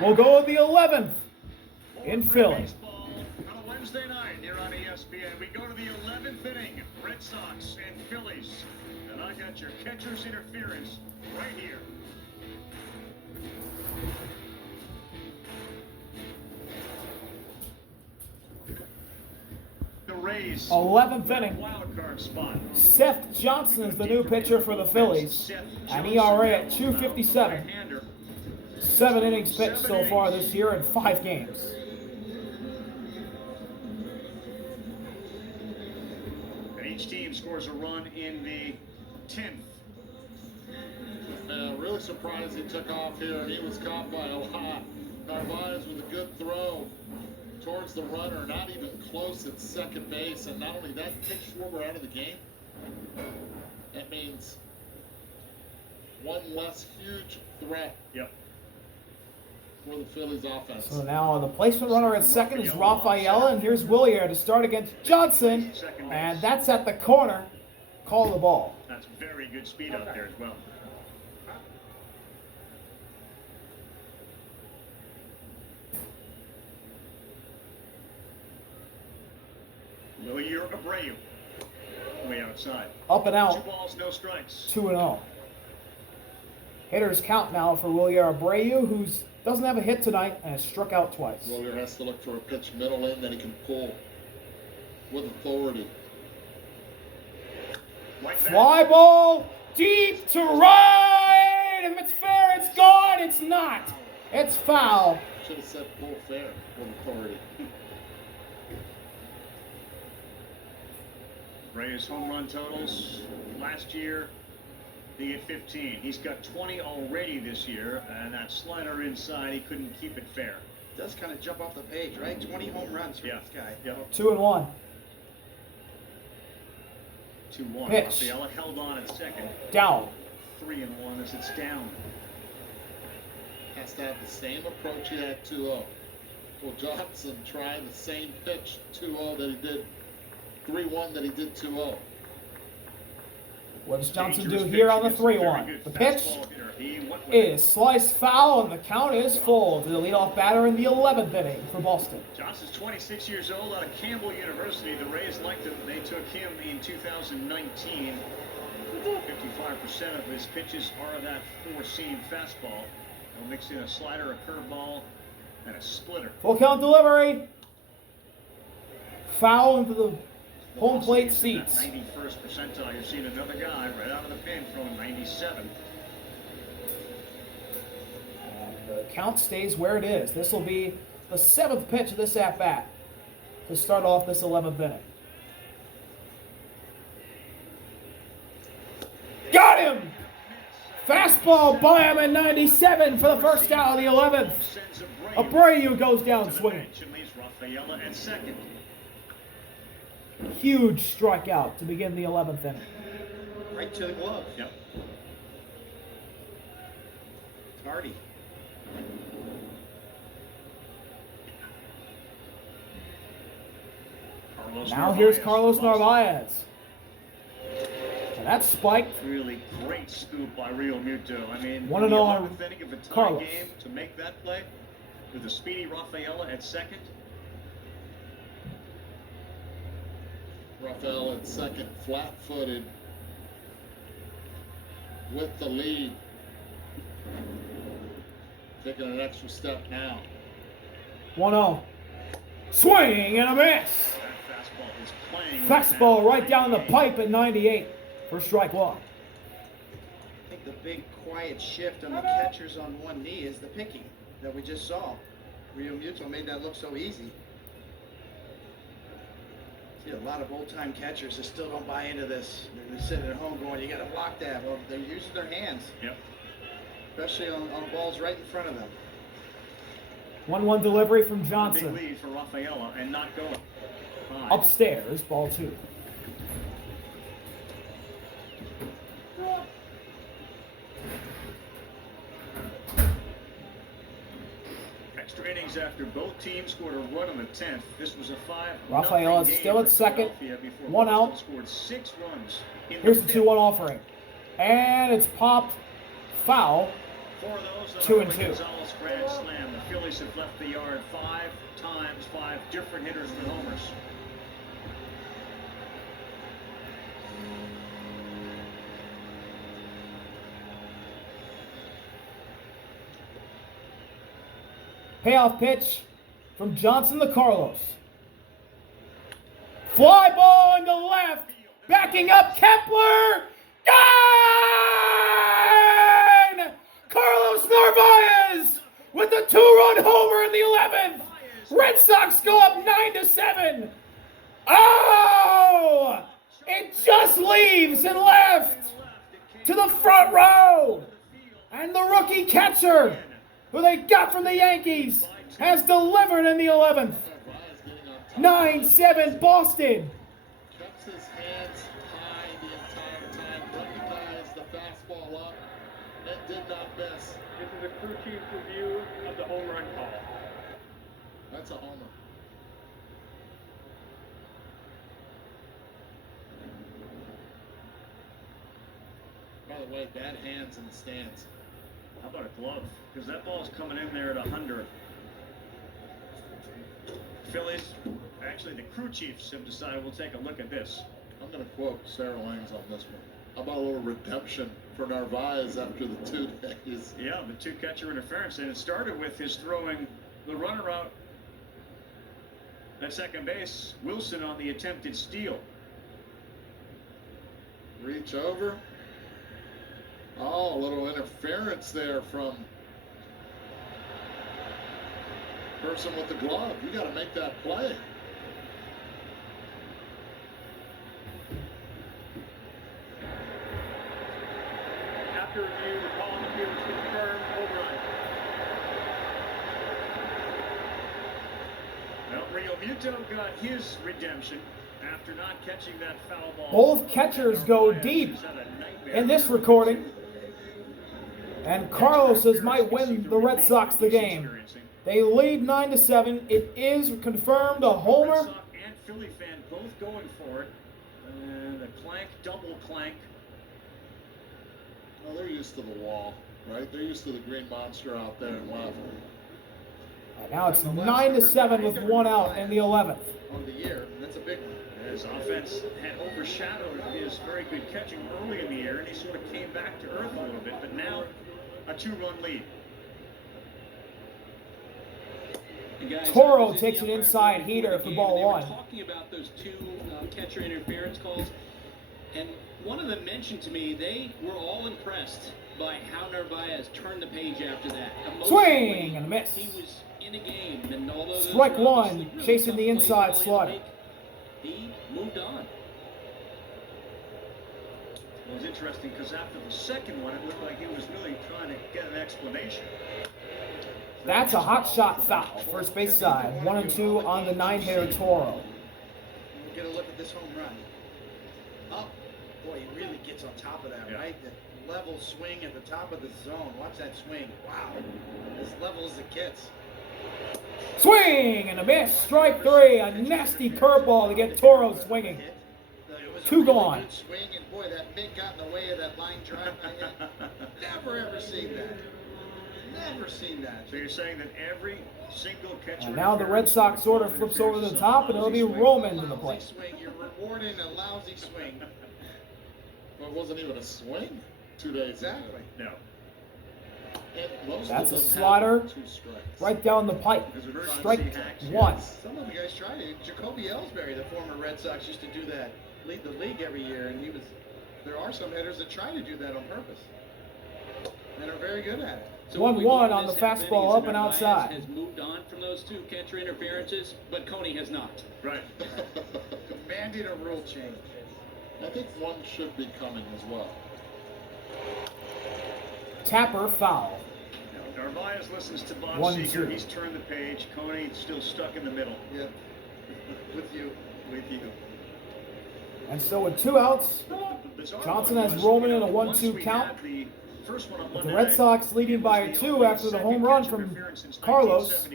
We'll go with the 11th in Philly. Baseball on a Wednesday night here on ESPN. We go to the 11th inning. Red Sox and Phillies. And I got your catcher's interference right here. The Rays. 11th inning. Wild card spot. Seth Johnson is the new pitcher for the Phillies. An ERA at 2.57. 7 innings pitched so far this year in 5 games. And each team scores a run in the 10th. Really surprised he took off here. He was caught by a lot. Narvaez with a good throw towards the runner, not even close at second base. And not only that, kicked Schwarber out of the game. That means one less huge threat. Yep. For the Phillies offense. So now the placement runner at second is Rafaela, and here's Willier to start against Johnson, and that's at the corner. Call the ball. That's very good speed out there as well. Willier Abreu. Way outside. Up and 2 out, balls, no strikes. 2-0. Hitters count now for Willier Abreu, who doesn't have a hit tonight and has struck out twice. Willier has to look for a pitch middle in that he can pull with authority. Like that. Fly ball deep to right. If it's fair, it's gone. It's not. It's foul. Should have said pull fair with authority. Reyes home run totals last year, he had 15. He's got 20 already this year, and that slider inside, he couldn't keep it fair. Does kind of jump off the page, right? 20 home runs for this guy. Yeah. 2-1. 2-1. Pitch. Rafaela held on at second. Down. 3-1 as it's down. Has to have the same approach he had 2-0. Well, Johnson tried the same pitch 2-0 that he did 3-1 that he did 2-0. What does Johnson Dangerous do here pitch on the against a very 3-1? good The pitch fastball hitter. He went with it. is sliced foul, and the count is full to the leadoff batter in the 11th inning for Boston. Johnson's 26 years old, out of Campbell University. The Rays liked him. They took him in 2019. 55% of his pitches are that four-seam fastball. He'll mix in a slider, a curveball, and a splitter. Full count delivery. Foul into the home plate seats. That 91st percentile. You're seeing another guy right out of the pen throwing 97. And the count stays where it is. This will be the 7th pitch of this at-bat to start off this 11th inning. Got him! Fastball by him at 97 for the first out of the 11th. Sends Abreu goes down to the swinging. bench and leaves Rafaela at second. Huge strikeout to begin the 11th inning. Right to the glove. Yep. Hardy. Now here's Carlos Narvaez. And that's spiked. Really great scoop by Rio Muto. I mean, 1-0 the on 11th inning of a tie Carlos. game to make that play with a speedy Rafaela at second. Rafael at second, flat-footed with the lead. Taking an extra step now. 1-0. Swing and a miss. That fastball is playing. Fastball right down the pipe at 98 for strike one. I think the big quiet shift on the catchers on one knee is the picking that we just saw. Rio Muto made that look so easy. See a lot of old-time catchers that still don't buy into this. They're sitting at home going, you got to block that. Well, they're using their hands. Yep. especially on balls right in front of them. 1-1 delivery from Big Johnson. lead for Rafaela and not going. 5. Upstairs, ball 2. Extra innings after both teams scored a run in the 10th. This was a 5-0 Rafaela game still at for second. Philadelphia before 1 Boston out. scored 6 runs in Here's the the 5th. 2-1 offering. And it's popped foul. 4 of those on 2 a and 2. Gonzalez grand slam. The Phillies have left the yard 5 times, 5 different hitters with homers. Payoff pitch from Johnson to Carlos. Fly ball into left. Backing up Kepler. Gone! Carlos Narvaez with a 2-run homer in the 11th. Red Sox go up 9-7. Oh! It just leaves and left to the front row. And the rookie catcher, who they got from the Yankees, has delivered in the 11th. 9-7 Boston. Kept his hands high the entire time, recognized the fastball up, and did not miss. This is a crew chief review of the home run call. That's a homer. By the way, bad hands in the stands. How about a glove? Because that ball's coming in there at 100. Phillies, actually the crew chiefs have decided we'll take a look at this. I'm going to quote Sarah Langs on this one. How about a little redemption for Narvaez after the 2 days? Yeah, the 2 catcher interference, and it started with his throwing the runner out at second base, Wilson on the attempted steal. Reach over. Oh, a little interference there from person with the glove. You got to make that play. After review, the call on the field is confirmed. Home run. Well, Rio Muto got his redemption after not catching that foul ball. Both catchers go deep in this recording. And Carlos's might win the Red Sox the game. They lead 9-7. It is confirmed a Red homer. Sox and Philly fan both going for it. And a clank, double clank. Well, they're used to the wall, right? They're used to the green monster out there and left. And now it's 9-7 with 1 out in the 11th. On the year, that's a big one. His offense had overshadowed his very good catching early in the year, and he sort of came back to earth a little bit. But now, a 2-run lead. And guys, Toro I was in takes the an umpire inside booth heater before for the game, ball and they were 1. talking about those 2 catcher interference calls, and one of them mentioned to me they were all impressed by how Narvaez turned the page after that. Swing and a miss. He was in a game, and although those Strike were one, obviously really chasing tough the plays inside early in the slider. week, he moved on. It was interesting because after the second one, it looked like he was really trying to get an explanation. That's a hot shot foul. First base side. 1 and 2 on the 9-hitter Toro. We'll get a look at this home run. Oh, boy, he really gets on top of that, Yeah. right? The level swing at the top of the zone. Watch that swing. Wow. As level as it gets. Swing and a miss. Strike 3. A nasty curveball to get Toro swinging. It was a 2 really gone. good swing, and boy, that mitt got in the way of that line drive. Never ever seen that. Never seen that. So you're saying that every single catcher. And now the Red Sox order flips over the top, and it'll be Roman to the plate. Lousy swing. You're rewarding a lousy swing. Well, it wasn't even a swing 2 days Exactly. No. ago. And most That's of a them slider. have 2 strikes. Right down the pipe. Strike 1. Some of you guys tried it. Jacoby Ellsbury, the former Red Sox, used to do that, lead the league every year, and there are some hitters that try to do that on purpose and are very good at it. So what 1-1 we've learned on the this half fastball inning is up that and Narvaez outside. has moved on from those 2 catcher interferences, but Coney has not. Right. Demanding a rule change. I think one should be coming as well. Tapper foul. Narvaez listens to Bob 1-2. Seeger. He's turned the page. Coney still stuck in the middle. Yep. With you. With you. And so with 2 outs, Johnson has Roman in a 1-2 count. With the Red Sox leading by a 2 after the home run from Carlos.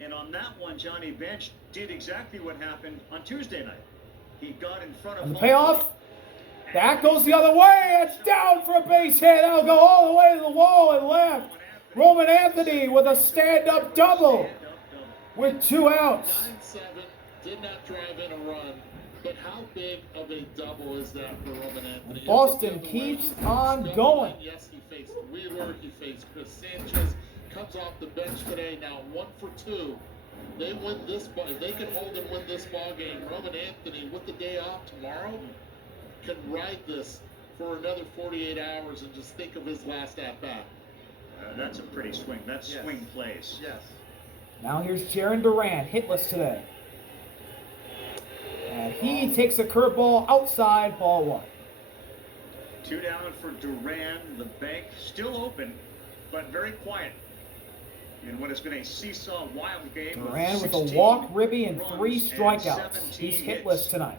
And on that one, Johnny Bench did exactly what happened on Tuesday night. He got in front of And the payoff, that goes the other way. It's down for a base hit. That'll go all the way to the wall and left. Roman Anthony with a stand-up double with 2 outs. 9-7, did not drive in a run. But how big of a double is that for Roman Anthony? Boston keeps on going. Yes, he faced Wheeler, he faced Chris Sanchez, comes off the bench today, now 1 for 2. They win this ball. If they can hold and win this ball game, Roman Anthony, with the day off tomorrow, can ride this for another 48 hours and just think of his last at-bat. That's a pretty swing. That's swing plays. Yes. Now here's Jaron Duran, hitless today. And he takes a curveball outside, ball 1. 2 down for Duran. The bank still open, but very quiet. In what has been a seesaw wild game. Duran with a walk, ribby, and 3 strikeouts. He's hitless tonight.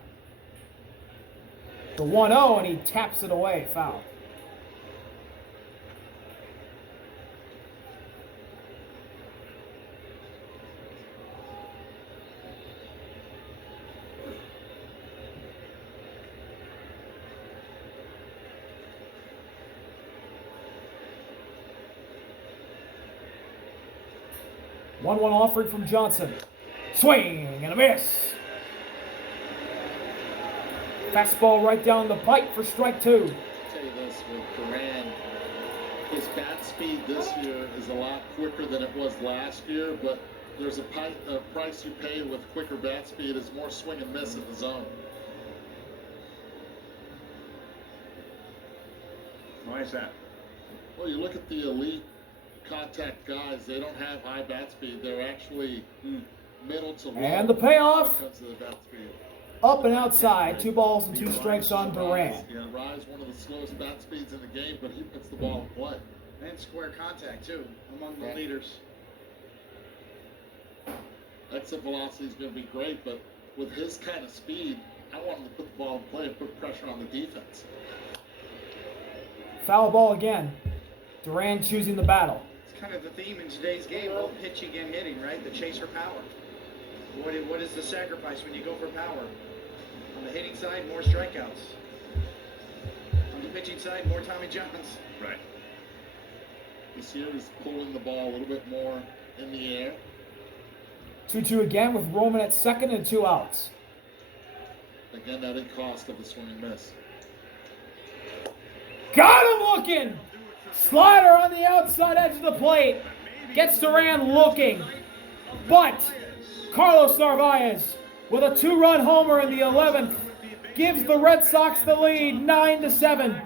The 1-0, and he taps it away, foul. One offered from Johnson. Swing and a miss. Fastball right down the pipe for strike 2. I'll tell you this, with Duran, his bat speed this year is a lot quicker than it was last year, but there's a price you pay with quicker bat speed is more swing and miss in the zone. Why is that? Well, you look at the elite contact guys, they don't have high bat speed. They're actually middle to low. And the payoff. When it comes to the bat speed. Up and outside, 2 balls and 2 strikes on Duran. Rise, one of the slowest bat speeds in the game, but he puts the ball in play. And square contact, too, among the leaders. Exit velocity is going to be great, but with his kind of speed, I want him to put the ball in play and put pressure on the defense. Foul ball again. Duran choosing the battle. It's kind of the theme in today's game, both pitching and hitting, right? The chase for power. What is the sacrifice when you go for power? On the hitting side, more strikeouts. On the pitching side, more Tommy Johns. Right. This year is pulling the ball a little bit more in the air. 2-2 again with Roman at second and 2 outs. Again, that didn't cost of a swing and miss. Got him looking! Slider on the outside edge of the plate. Gets Duran looking. But Carlos Narvaez with a 2-run homer in the 11th gives the Red Sox the lead 9-7.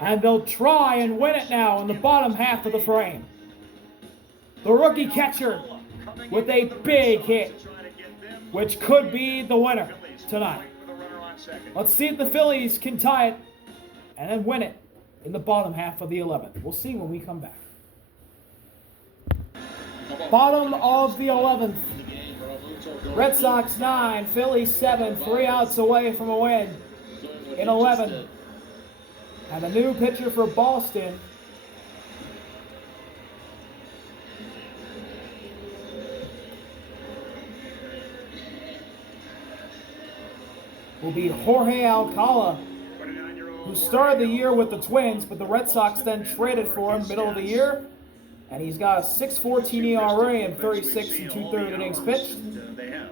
And they'll try and win it now in the bottom half of the frame. The rookie catcher with a big hit, which could be the winner tonight. Let's see if the Phillies can tie it and then win it in the bottom half of the 11th. We'll see when we come back. Bottom of the 11th. Red Sox 9, Phillies 7, 3 outs away from a win in 11. And a new pitcher for Boston. Will be Jorge Alcala, who started the year with the Twins, but the Red Sox then traded for him middle of the year. And he's got a 6.14 ERA and 36 2/3 innings pitched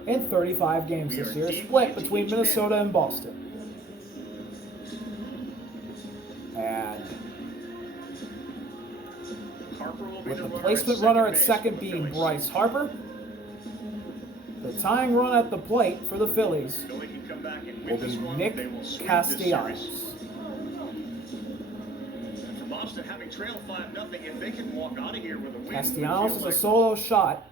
in 35 games this year, split between Minnesota and Boston. And with the placement runner at second being Bryce Harper, the tying run at the plate for the Phillies will be Nick Castellanos. Boston having trailed 5-0, if they can walk out of here with a win. Castellanos is a solo shot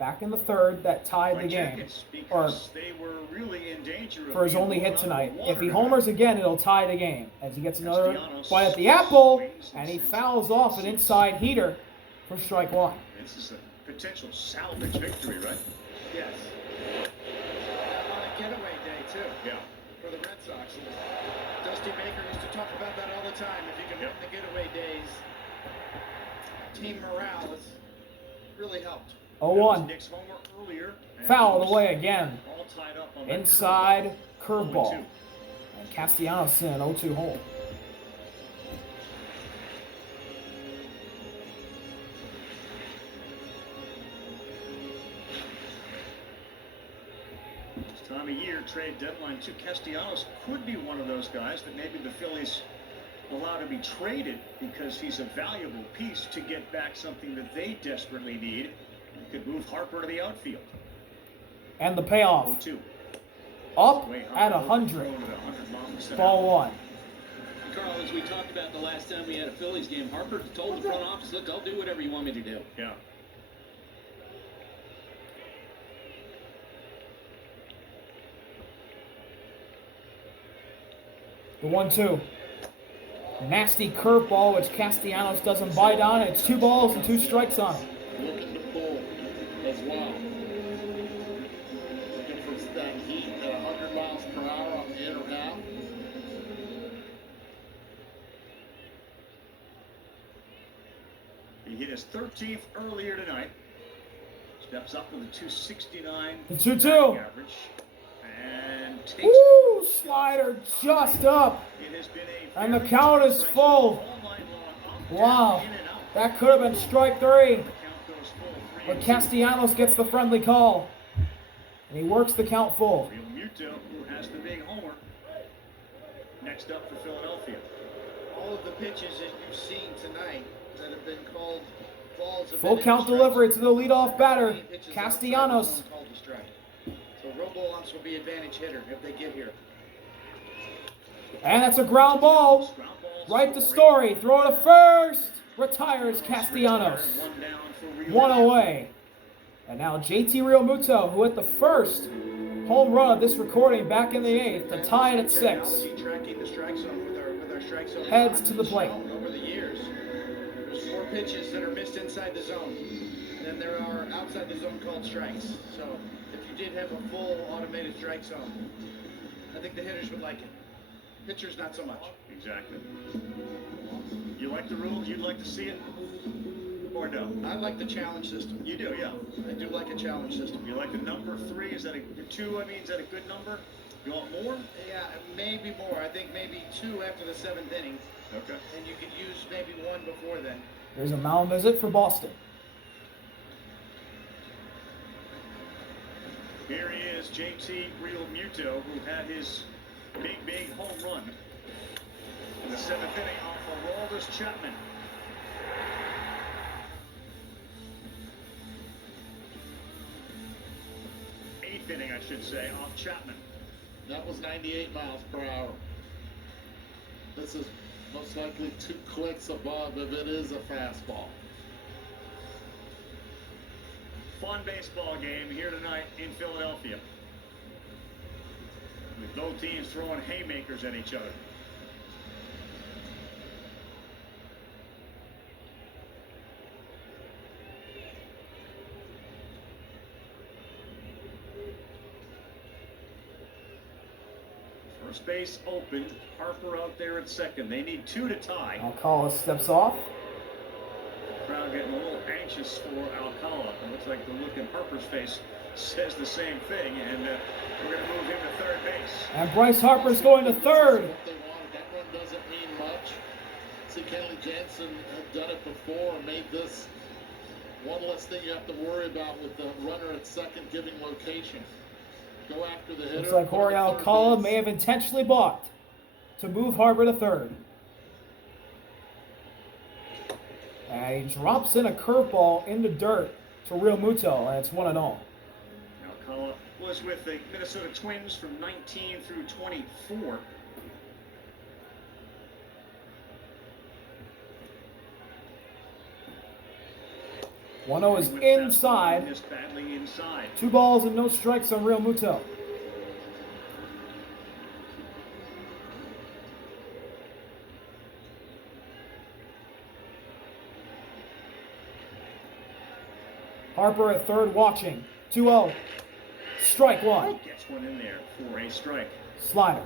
back in the third that tied the game. Jackets, Or because they were really in danger of for his being only blown hit out tonight. of the water If he tonight. homers again, it'll tie the game. As he gets another Castellanos bite at the apple, swings and he sends fouls off an inside heater for strike one. This is a potential salvage victory, right? Yes. On a getaway day, too, Yeah. for the Red Sox. And Dusty Baker used to talk about that all the time. If you can win the getaway days, team morale has really helped. 0-1. Nick's homer earlier. And Fouled it was away again. all tied up on that Inside curveball. curveball. 0-2. And Castellanos in 0-2 hole. This time of year, trade deadline too. Castellanos could be one of those guys that maybe the Phillies allow to be traded because he's a valuable piece to get back something that they desperately need. Could move Harper to the outfield. And the payoff. 0-2. Up Way at Harper 100. thrown at 100 miles an hour. Ball one. Carl, as we talked about the last time we had a Phillies game, Harper told the front office, look, I'll do whatever you want me to do. Yeah. The 1-2. Nasty curveball, which Castellanos doesn't bite on. It's 2 balls and 2 strikes on him. Looking to pull as well. Looking for that heat at 100 miles per hour on the inner half. He hit his 13th earlier tonight. Steps up with a 269 The 2-2. average. And takes Woo! Slider just up. It has been a And the very count is stretch full. all night long. Up, Wow. down, in and out. That could have been strike 3. The count goes full, 3 But and 2. Castellanos gets the friendly call. And he works the count full. Real Muto, who has the big homer. Next up for Philadelphia. All of the pitches that you've seen tonight that have been called balls have Full been count in strikes. delivery to the leadoff batter, Pitches outside the Castellanos. zone called a strike. So Robo-Lumps will be advantage hitter if they get here. And that's a ground ball. Ground balls Right to scoring. Story. Throw to first. Retires Castellanos. One down for Real 1 Muto. away. And now JT Realmuto, who hit the first home run of this recording back in the 8th to tie it at 6. Technology tracking the strike zone with our strike zone. Heads to the plate. Over the years, there's more pitches that are missed inside the zone than there are outside the zone called strikes. So if you did have a full automated strike zone, I think the hitters would like it. Pitchers, not so much. Exactly. You like the rule? You'd like to see it? Or no? I like the challenge system. You do, yeah. I do like a challenge system. You like the number 3? Is that a 2? I mean, is that a good number? You want more? Yeah, maybe more. I think maybe 2 after the 7th inning, Okay. and you could use maybe 1 before then. There's a mound visit for Boston. Here he is, JT Realmuto, who had his big home run in the 7th inning off of Aroldis Chapman. Eighth inning, I should say, off Chapman. That was 98 miles per hour. This is most likely 2 clicks above if it is a fastball. Fun baseball game here tonight in Philadelphia, with both teams throwing haymakers at each other. First base open. Harper out there at second. They need 2 to tie. Alcala steps off. Crowd getting a little anxious for Alcala. It looks like the look in Harper's face says the same thing, and we're going to move him to third base. And Bryce Harper's going to third. What they wanted. That one doesn't mean much. See, Kenley Jansen had done it before and made this one less thing you have to worry about with the runner at second giving location. Go after the hitter. Looks like Jorge Alcala may have intentionally balked to move Harper to third. And he drops in a curveball in the dirt to Realmuto, and it's 1-0. Alcala was with the Minnesota Twins from 19 through 24. 1-0 is With fastball, inside. missed badly inside. 2 balls and no strikes on Real Muto. Harper at third watching. 2-0. Strike 1. Gets one in there for a strike. Slider.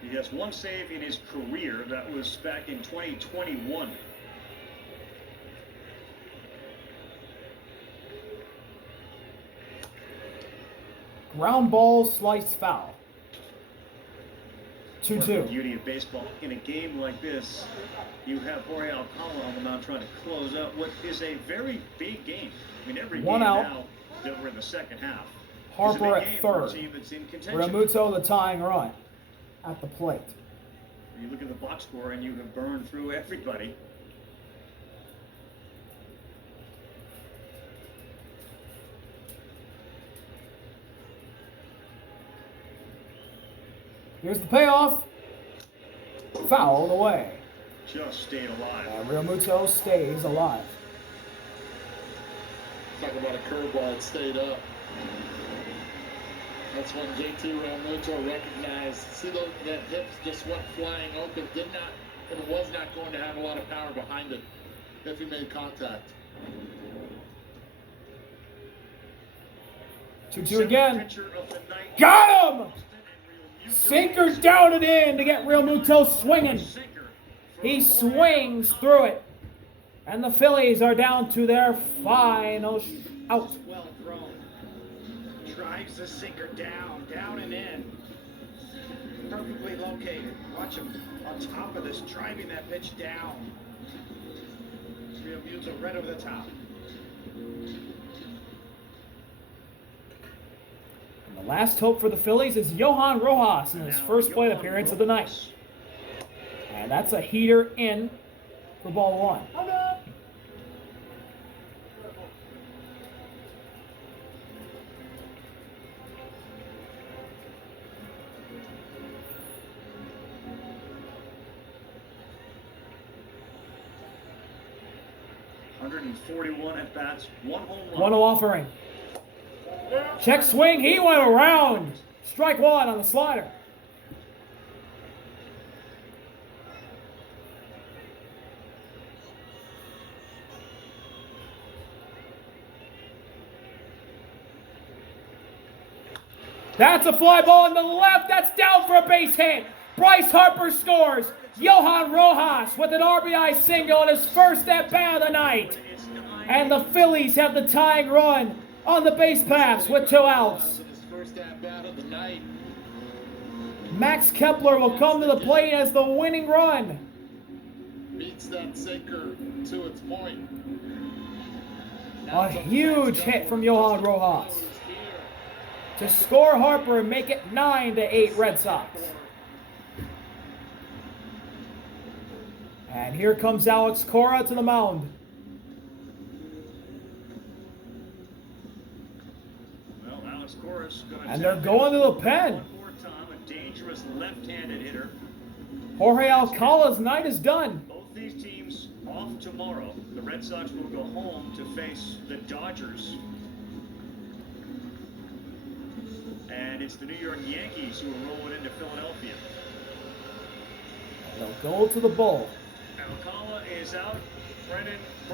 He has 1 save in his career. That was back in 2021. Ground ball, slice foul. Part of the 2-2. beauty of baseball. In a game like this, you have Jorge Alcala on the mound trying to close out what is a very big game. I mean, every One game out. now that we're in the second half. Harper is a big at game for a third. team that's in contention. Real Muto the tying run at the plate. You look at the box score and you have burned through everybody. Here's the payoff. Fouled away. Just stayed alive. And Real Muto stays alive. Talk about a curveball that stayed up. That's when JT Realmuto recognized. See, that hip just went flying open. It was not going to have a lot of power behind it if he made contact. 2-2 again. Pitcher of the night. Got him! Sinker down and in to get Real Muto swinging. He swings through it. And the Phillies are down to their final out. Well thrown. Drives the sinker down and in. Perfectly located. Watch him on top of this, driving that pitch down. Real Muto right over the top. And the last hope for the Phillies is Johan Rojas in his first plate appearance of the night. And that's a heater in for ball 1. .141 at bats, 1 home run. 1-0 offering. Check swing. He went around. Strike 1 on the slider. That's a fly ball in the left. That's down for a base hit. Bryce Harper scores. Johan Rojas with an RBI single in his first at-bat of the night. And the Phillies have the tying run on the base paths with 2 outs. Max Kepler will come to the plate as the winning run. Beats that sinker to its point. A huge hit from Johan Rojas to score Harper and make it 9-8 Red Sox. And here comes Alex Cora to the mound. Well, Alex Cora's gonna And they're going to the pen. One more time, a dangerous left-handed hitter. Jorge Alcala's night is done. Both these teams off tomorrow. The Red Sox will go home to face the Dodgers. And it's the New York Yankees who are rolling into Philadelphia. They'll go to the bull. Alcala is out.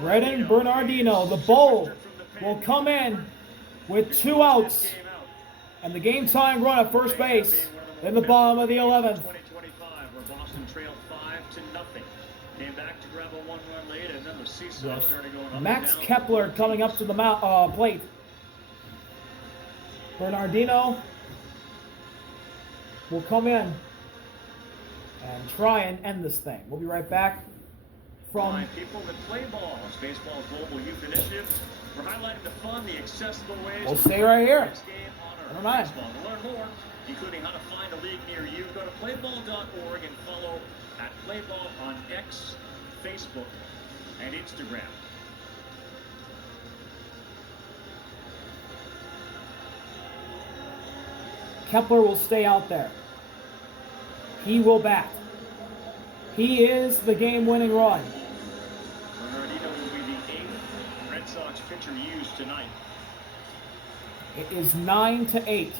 Brennan Bernardino, the bull, will come in with 2 outs. And the game-tying run at first base in the bottom of the 11th. 2025, where Boston trailed 5-0. Came back to grab a 1-run lead, and then the seesaw started going up. Max and down. Kepler coming up to the plate. Bernardino will come in and try and end this thing. We'll be right back from... Find people that play ball. It's Baseball's Global Youth Initiative. We're highlighting the fun, the accessible ways. We'll stay right here. This game on Never mind. Baseball. To learn more, including how to find a league near you, go to playball.org and follow at Playball on X, Facebook, and Instagram. Kepler will stay out there. He will bat. He is the game-winning run. Bernardino will be the 8th Red Sox pitcher used tonight. It is 9-8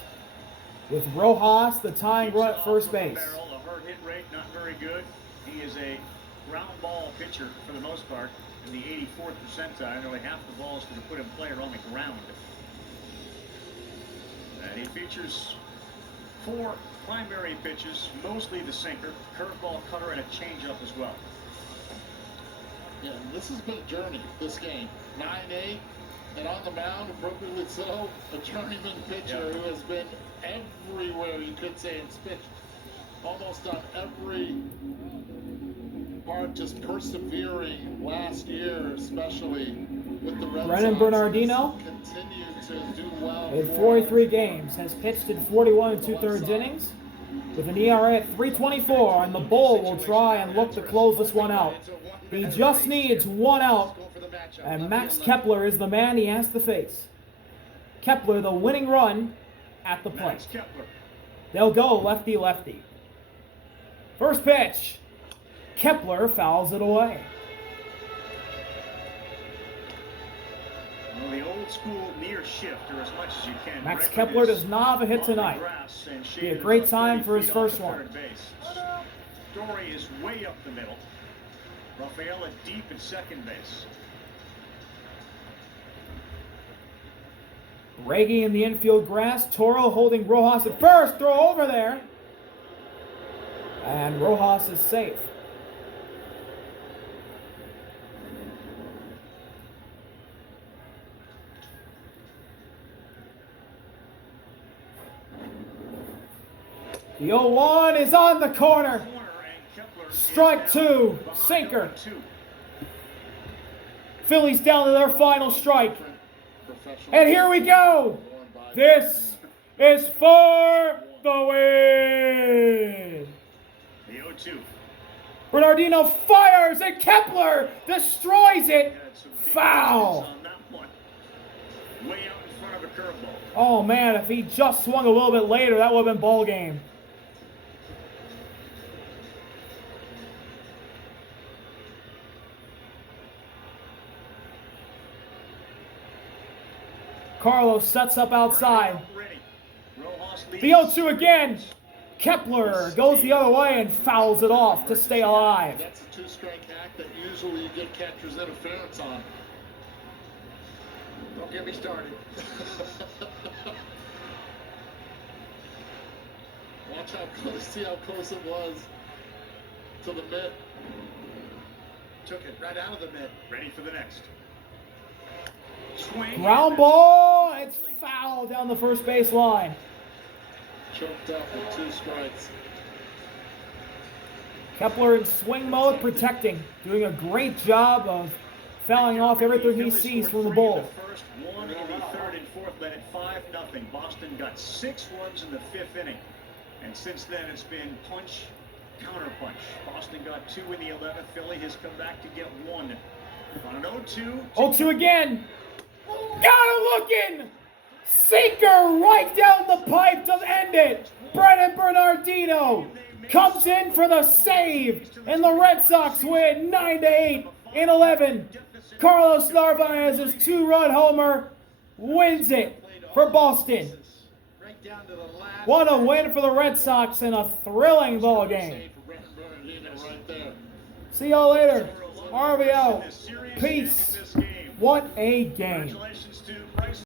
with Rojas the tying run at first base. Barrel, a hard hit rate, not very good. He is a ground ball pitcher for the most part in the 84th percentile. Nearly half the balls for the put in play are on the ground. And he features 4 primary pitches, mostly the sinker, curveball, cutter, and a changeup as well. Yeah, this has been a journey, this game. 9-8, and on the mound, appropriately so, a journeyman pitcher who has been everywhere, you could say, and pitched almost on every part, just persevering last year, especially with the Red Brennan Sox. Bernardino, Continued to do well. in 43 games, has pitched in 41 2/3 innings with an ERA at 3.24, and the Bull will try and look to close this one out. He just needs one out, and Max Kepler is the man he has to face. Kepler, the winning run at the plate. Max Kepler. They'll go lefty-lefty. First pitch. Kepler fouls it away. Well, the old school near shift, or as much as you can. Max Record Kepler is does not have a hit on the tonight. grass and Be a shaded great about time 30 for his feet first off one. third base. Story is way up the middle. Rafaela deep at second base. Reggie in the infield grass. Toro holding Rojas at first. Throw over there. And Rojas is safe. The 0-1 is on the corner. Strike 2. Sinker. Phillies down to their final strike. And here we go. This is for the win. The 0-2. Bernardino fires and Kepler destroys it. Foul. On that one. Way out in front of a curveball. Oh man, if he just swung a little bit later, that would have been ball game. Carlos sets up outside. The 0-2 again. Kepler goes the other way and fouls it off to stay alive. That's a 2-strike act that usually you get catcher's interference on. Don't get me started. Watch how close, see how close it was to the mitt. Took it right out of the mitt. Ready for the next. Swing. Ground ball. It's foul down the first base line. Choked up with 2 strikes. Kepler in swing mode, protecting, doing a great job of fouling off everything he sees from the Bull. First, 1 in the 3rd and 4th, led it 5-0. Boston got 6 runs in the 5th inning. And since then, it's been punch, counter punch. Boston got 2 in the 11th. Philly has come back to get 1. On an 0-2. 0-2 again. Got him looking. Sinker right down the pipe to end it. Brennan Bernardino comes in for the save, and the Red Sox win 9-8 in 11. Carlos Narvaez's 2-run homer wins it for Boston. What a win for the Red Sox in a thrilling ball game. See y'all later. RVO. Peace. What a game. Congratulations to Bryce.